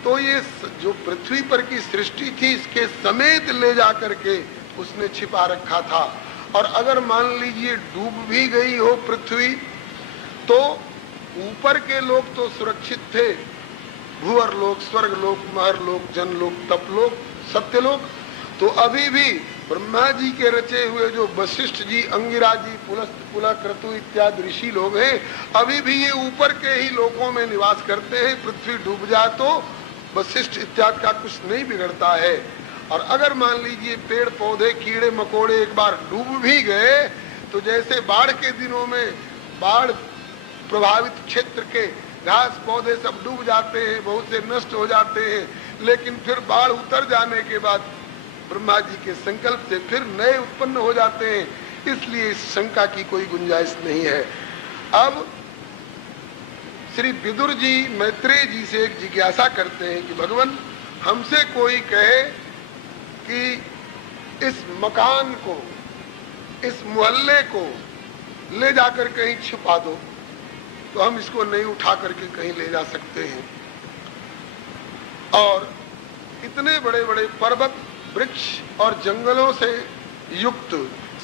तो ये जो पृथ्वी पर की सृष्टि थी इसके समेत ले जा करके उसने छिपा रखा था। और अगर मान लीजिए डूब भी गई हो पृथ्वी तो ऊपर के लोग तो सुरक्षित थे, भूवर लोक, स्वर्ग लोक, महर लोक, जन लोक, तप लोक, सत्य लोक। तो अभी भी ब्रह्मा जी के रचे हुए जो वशिष्ठ जी, अंगिरा जी, पुलस्त, पुला, क्रतु इत्यादि ऋषि लोग हैं, अभी भी ये ऊपर के ही लोकों में निवास करते हैं। पृथ्वी डूब जाए तो वशिष्ठ इत्यादि का कुछ नहीं बिगड़ता है। और अगर मान लीजिए पेड़ पौधे, कीड़े मकोड़े एक बार डूब भी गए तो जैसे बाढ़ के दिनों में बाढ़ प्रभावित क्षेत्र के घास पौधे सब डूब जाते हैं, बहुत से नष्ट हो जाते हैं, लेकिन फिर बाढ़ उतर जाने के बाद ब्रह्मा जी के संकल्प से फिर नए उत्पन्न हो जाते हैं। इसलिए इस शंका की कोई गुंजाइश नहीं है। अब श्री विदुर जी मैत्रेय जी से एक जिज्ञासा करते हैं कि भगवान, हमसे कोई कहे कि इस मकान को, इस मोहल्ले को ले जाकर कहीं छिपा दो, तो हम इसको नहीं उठा करके कहीं ले जा सकते हैं। और इतने बड़े बड़े पर्वत, वृक्ष और जंगलों से युक्त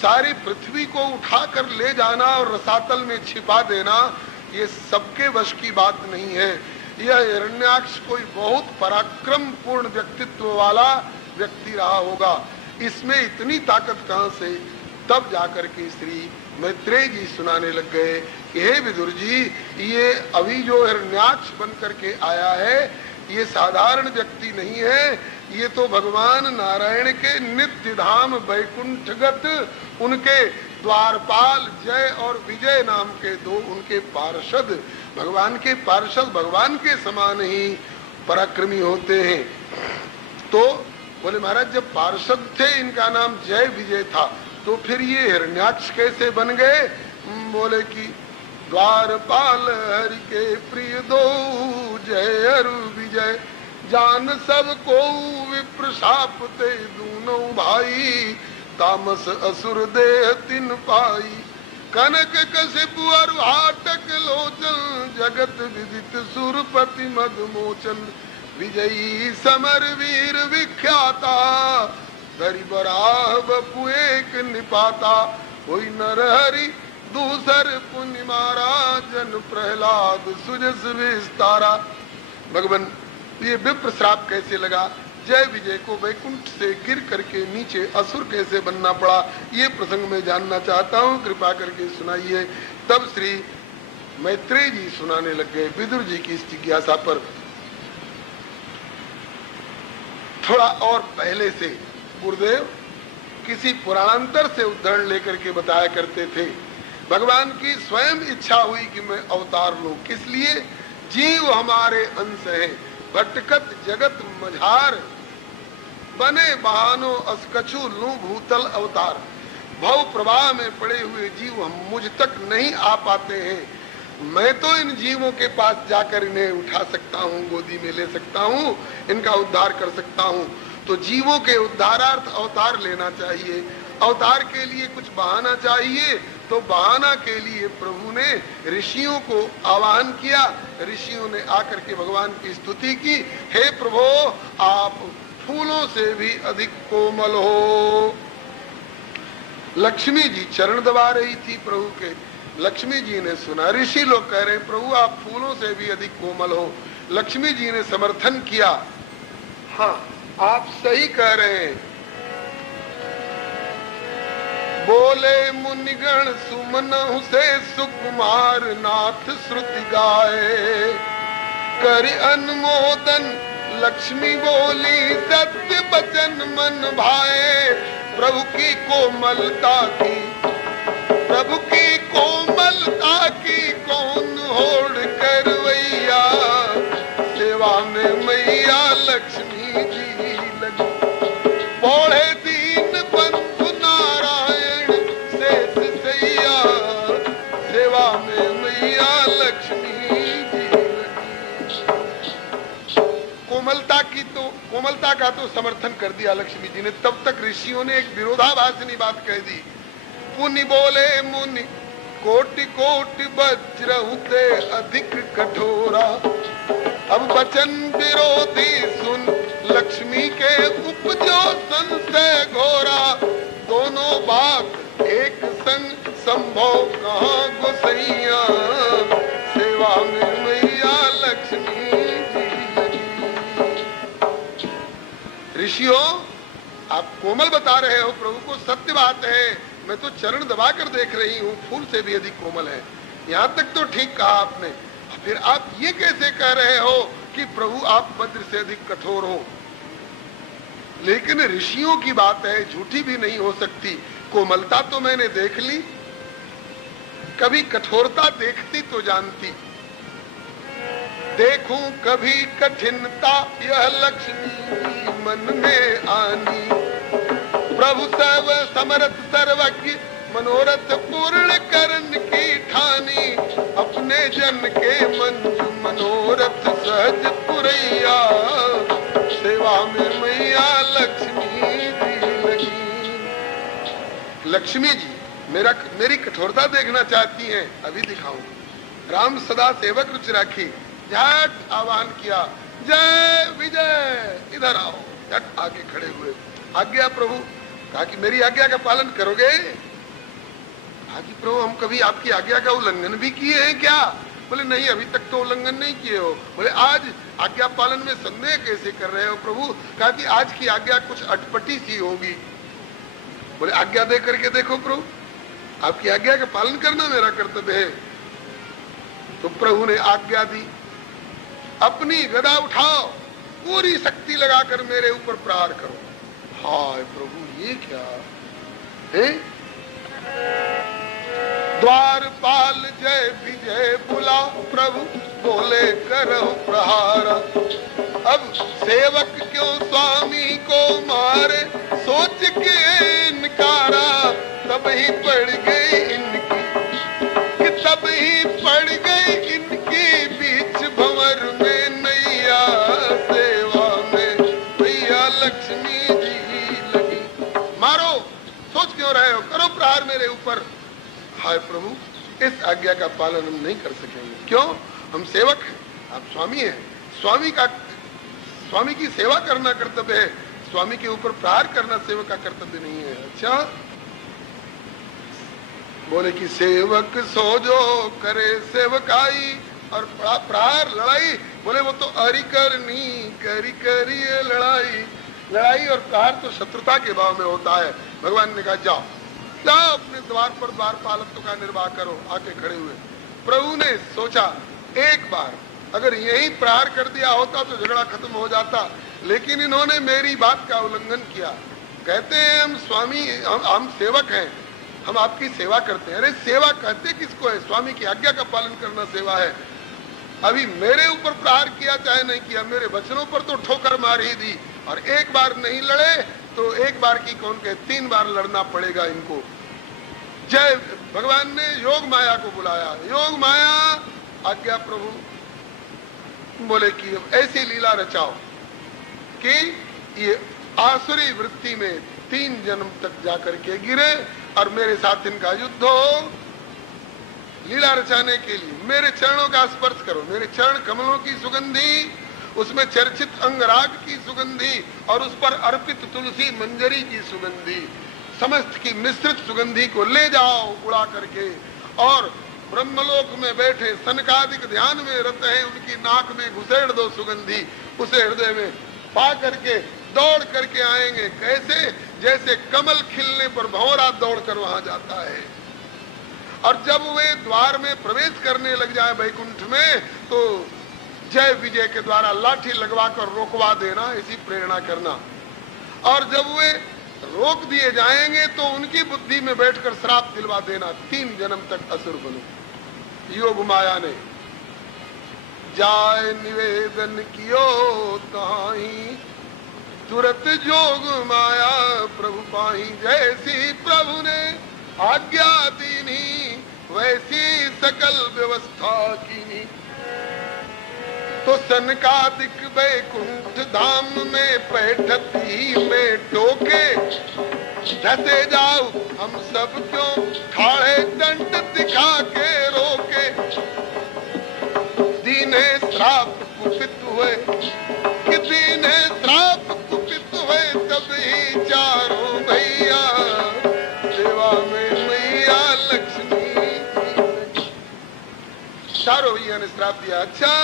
सारी पृथ्वी को उठाकर ले जाना और रसातल में छिपा देना, ये सबके वश की बात नहीं है। यह हिरण्याक्ष कोई बहुत पराक्रम पूर्ण व्यक्तित्व वाला व्यक्ति रहा होगा। इसमें इतनी ताकत कहां से? तब जाकर के श्री मैत्रेय जी सुनाने लग गए कि हे विदुर जी, ये अभी जो हिरण्याक्ष बन करके आया है ये साधारण व्यक्ति नहीं है। ये तो भगवान नारायण के नित्य धाम वैकुंठगत उनके द्वारपाल जय और विजय नाम के 2 उनके पार्षद, भगवान के पार्षद भगवान के समान ही पराक्रमी होते हैं। तो बोले महाराज, जब पार्षद थे इनका नाम जय विजय था, तो फिर ये हिरण्याक्ष कैसे बन गए? बोले कि द्वारपाल हरि के प्रिय 2 जय अरु विजय, जान सब को विप्र शाप ते दूनों भाई, तामस असुर देह 3 पाई, कनक कशिपु अरु हाटक लोचन, जगत विदित सुरपति मदमोचन, विजयी समर वीर विख्याता, धरि बराह बपु एक निपाता, कोई नर हरि दूसर पुण्य मारा, जन प्रहलाद सुजस विस्तारा। भगवान, ये विप्र श्राप कैसे लगा? जय विजय को वैकुंठ से गिर करके नीचे असुर कैसे बनना पड़ा, ये प्रसंग में जानना चाहता हूँ, कृपा करके सुनाइए। तब श्री मैत्रेय जी सुनाने लग गए विदुर जी की इस जिज्ञासा पर। थोड़ा और पहले से गुरुदेव किसी पुराणांतर से उदाहरण लेकर के बताया करते थे। भगवान की स्वयं इच्छा हुई कि मैं अवतार लूं। किस लिए? जीव हमारे अंश है, भटकत जगत मझार, बने बहानो अस्कछु लूं भूतल अवतार। भव प्रवाह में पड़े हुए जीव हम मुझ तक नहीं आ पाते हैं। मैं तो इन जीवों के पास जाकर इन्हें उठा सकता हूँ, गोदी में ले सकता हूँ, इनका उद्धार कर सकता हूँ। तो जीवों के उद्धारार्थ अवतार लेना चाहिए। अवतार के लिए कुछ बहाना चाहिए, तो बहाना के लिए प्रभु ने ऋषियों को आह्वान किया। ऋषियों ने आकर के भगवान की स्तुति की, हे प्रभु, आप फूलों से भी अधिक कोमल हो। लक्ष्मी जी चरण दबा रही थी प्रभु के। लक्ष्मी जी ने सुना, ऋषि लोग कह रहे प्रभु आप फूलों से भी अधिक कोमल हो। लक्ष्मी जी ने समर्थन किया, हाँ आप सही कह रहे हैं। बोले मुनिगण सुमनहु से सुकुमार नाथ श्रुति गाए, कर अनुमोदन लक्ष्मी बोली सत्य बचन मन भाए। प्रभु की कोमलता की, प्रभु की कोमलता की कौन होड़ करवैया, सेवा में मैया लक्ष्मी जी लगी। बोले दीन बंधु नारायण शेष सैया, सेवा में मैया लक्ष्मी जी लगी। कोमलता का तो समर्थन कर दिया लक्ष्मी जी ने। तब तक ऋषियों ने एक विरोधाभासनी बात कह दी। पुनि बोले मुनि कोटि कोटि वज्र होते अधिक कठोरा, अब वचन विरोधी सुन लक्ष्मी के उपजो संशय घोरा। दोनों बात एक संग संभव कहाँ गोसैया, सेवा में मैया लक्ष्मी जी लगी। ऋषियों आप कोमल बता रहे हो प्रभु को, सत्य बात है, मैं तो चरण दबाकर देख रही हूँ, फूल से भी अधिक कोमल है। यहाँ तक तो ठीक कहा आपने, फिर आप ये कैसे कह रहे हो कि प्रभु आप वज्र से अधिक कठोर हो? लेकिन ऋषियों की बात है, झूठी भी नहीं हो सकती। कोमलता तो मैंने देख ली, कभी कठोरता देखती तो जानती। देखूं कभी कठिनता यह लक्ष्मी मन में आनी, प्रभु सर्व समर्थ सर्वज्ञ मनोरथ पूर्ण करन की ठानी। अपने जन के मन मनोरथ सहज पुरैया, सेवा में मैया लक्ष्मी जी लगी। लक्ष्मी जी मेरी कठोरता देखना चाहती हैं, अभी दिखाऊं। राम सदा सेवक रुचि राखी, झट आह्वान किया, जय विजय इधर आओ। झट आगे खड़े हुए, आज्ञा प्रभु। कहा कि मेरी आज्ञा का पालन करोगे? कहा कि प्रभु हम कभी आपकी आज्ञा का उल्लंघन भी किए हैं क्या? बोले नहीं, अभी तक तो उल्लंघन नहीं किए हो। बोले आज आज्ञा पालन में संदेह कैसे कर रहे हो प्रभु? कहा कि आज की आज्ञा कुछ अटपटी सी होगी। बोले आज्ञा दे करके देखो प्रभु, आपकी आज्ञा का पालन करना मेरा कर्तव्य है। तो प्रभु ने आज्ञा दी, अपनी गदा उठाओ, पूरी शक्ति लगाकर मेरे ऊपर प्रहार करो। हाय प्रभु ये क्या है? द्वारपाल जय विजय बुला, प्रभु बोले करहु प्रहार। अब सेवक क्यों स्वामी को मारे, सोच के इनकारा। तब ही पड़ गई इनकी, कि तब ही पड़ गई इनकी बीच भंवर में नैया, सेवा में मैया लक्ष्मी जी लगी। मारो, सोच क्यों रहे हो, करो प्रहार मेरे ऊपर। हाय प्रभु इस आज्ञा का पालन हम नहीं कर सकेंगे। क्यों? हम सेवक हैं, आप स्वामी हैं। स्वामी की सेवा करना कर्तव्य है, स्वामी के ऊपर प्रहार करना सेवक का कर्तव्य नहीं है। अच्छा बोले कि सेवक सो जो करे सेवकाई, और प्रहार लड़ाई, बोले वो तो अरि करनी करी करिए लड़ाई। लड़ाई और प्रहार तो शत्रुता के भाव में होता है। भगवान ने कहा जाओ जाओ अपने द्वार पर द्वारपालत्व का निर्वाह करो। आके खड़े हुए प्रभु ने सोचा एक बार अगर यही प्रहार कर दिया होता तो झगड़ा खत्म हो जाता, लेकिन इन्होंने मेरी बात का उल्लंघन किया। कहते हैं हम स्वामी, हम सेवक हैं, हम आपकी सेवा करते हैं। अरे सेवा कहते किसको है? स्वामी की आज्ञा का पालन करना सेवा है। अभी मेरे ऊपर प्रहार किया चाहे नहीं किया, मेरे वचनों पर तो ठोकर मार ही दी। और एक बार नहीं लड़े तो एक बार की कौन कहे, 3 बार लड़ना पड़ेगा इनको। जय भगवान ने योग माया को बुलाया। योग माया आज्ञा प्रभु। बोले कि ऐसी लीला रचाओ कि ये आसुरी वृत्ति में 3 जन्म तक जाकर के गिरे और मेरे साथ इनका युद्ध हो। लीला रचाने के लिए मेरे चरणों का स्पर्श करो, मेरे चरण कमलों की सुगंधी, उसमें चर्चित अंगराग की सुगंधी और उस पर अर्पित तुलसी मंजरी की सुगंधी, समस्त की मिश्रित सुगंधि को ले जाओ उड़ा करके, और ब्रह्मलोक में बैठे सनकादिक ध्यान में रत हैं, उनकी नाक में घुसेड़ दो सुगंधी, उसे हृदय में पा करके दौड़ करके आएंगे। कैसे? जैसे कमल खिलने पर भंवरा दौड़ कर वहां जाता है। और जब वे द्वार में प्रवेश करने लग जाए वैकुंठ में, तो जय विजय के द्वारा लाठी लगवा कर रोकवा देना, ऐसी प्रेरणा करना। और जब वे रोक दिए जाएंगे तो उनकी बुद्धि में बैठकर श्राप दिलवा देना, 3 जन्म तक असुर बनो। योग माया ने जाय निवेदन कियो ताही, तुरत जोग माया प्रभु पाही। जैसी प्रभु ने आज्ञा दीनी, वैसी सकल व्यवस्था कीनी। तो सनकादिक वैकुंठ धाम में पैठती में टोके, धसे जाओ हम सब क्यों खाड़े दंड दिखा के रोके। दीने श्राप कुपित हुए कि दीने श्राप कुपित हुए, तभी चारों भैया सेवा में मैया लक्ष्मी। चारों भैया ने श्राप दिया, अच्छा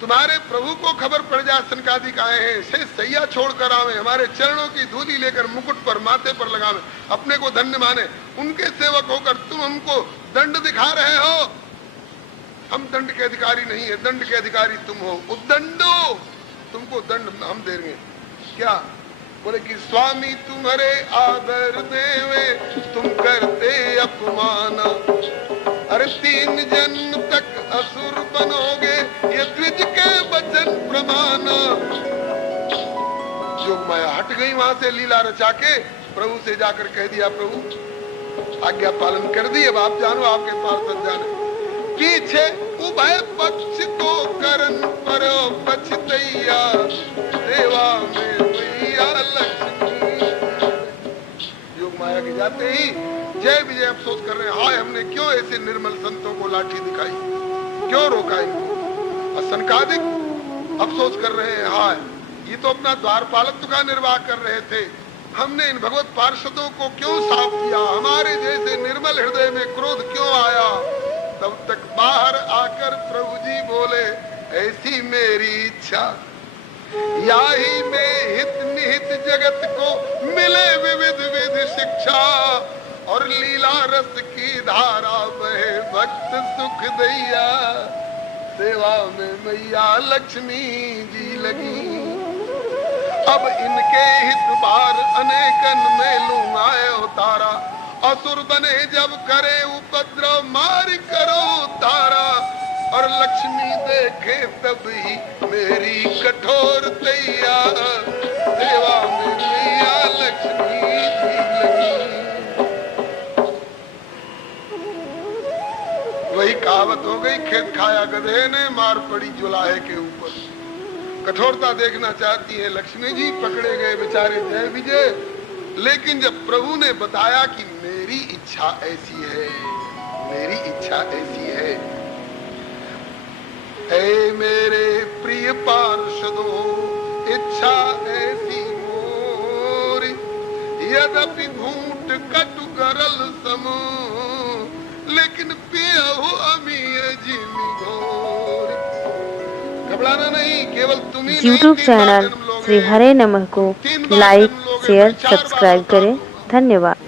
तुम्हारे प्रभु को खबर पड़ जाए सनकादिक आए हैं, से सैया छोड़कर आवे, हमारे चरणों की धूली लेकर मुकुट पर माथे पर लगावे, अपने को धन्य माने, उनके सेवक होकर तुम हमको दंड दिखा रहे हो। हम दंड के अधिकारी नहीं है, दंड के अधिकारी तुम हो। उद्दंडो, तुमको दंड हम देंगे। क्या बोले कि स्वामी तुम्हारे आदर देवे, तुम करते अपमान। अरे 3 जन्म तक असुर बनोगे, ये द्विज के वचन प्रमाण। जोग माया हट गई वहां से, लीला रचा के प्रभु से जाकर कह दिया, प्रभु आज्ञा पालन कर दी, अब आप जानो, आपके पार्षद जाने। पीछे उभय पक्ष को करन परो पछतैया, सेवा में मैया लक्ष्मी। योग माया के जाते ही जय विजय अफसोस कर रहे हैं, हाय हमने क्यों ऐसे निर्मल संतों को लाठी दिखाई, क्यों रोका इनको। और सनकादिक अफसोस कर रहे हैं, हाय ये तो अपना द्वारपालत्व का निर्वाह कर रहे थे, हमने इन भगवत पार्षदों को क्यों साफ किया, हमारे जैसे निर्मल हृदय में क्रोध क्यों आया। तब तक बाहर आकर प्रभु जी बोले, ऐसी मेरी इच्छा, याही में हित निहित जगत को मिले विविध विधि शिक्षा, और लीला रस की धारा बहे भक्त सुख दैया, सेवा में मैया लक्ष्मी जी लगी। अब इनके हित बार अनेकन में लूं आयो तारा, असुर बने जब करे उपद्रव मार करो तारा, और लक्ष्मी देखे तब ही मेरी कठोर तैया, सेवा में मैया लक्ष्मी जी लगी। वही कहावत हो गई, खेत खाया गधे ने, मार पड़ी जुलाहे के ऊपर। कठोरता देखना चाहती है लक्ष्मी जी, पकड़े गए बेचारे जय विजय। लेकिन जब प्रभु ने बताया कि मेरी इच्छा ऐसी है, मेरी इच्छा ऐसी है, ऐ मेरे प्रिय पार्षदों इच्छा ऐसी मोरी, यद्यपि घूंट कटु गरल समो, लेकिन पियहु अमीय जिमि घोर। घबराना नहीं, केवल तुम ही यूट्यूब चैनल श्री हरे नमः को लाइक शेयर सब्सक्राइब करें। धन्यवाद।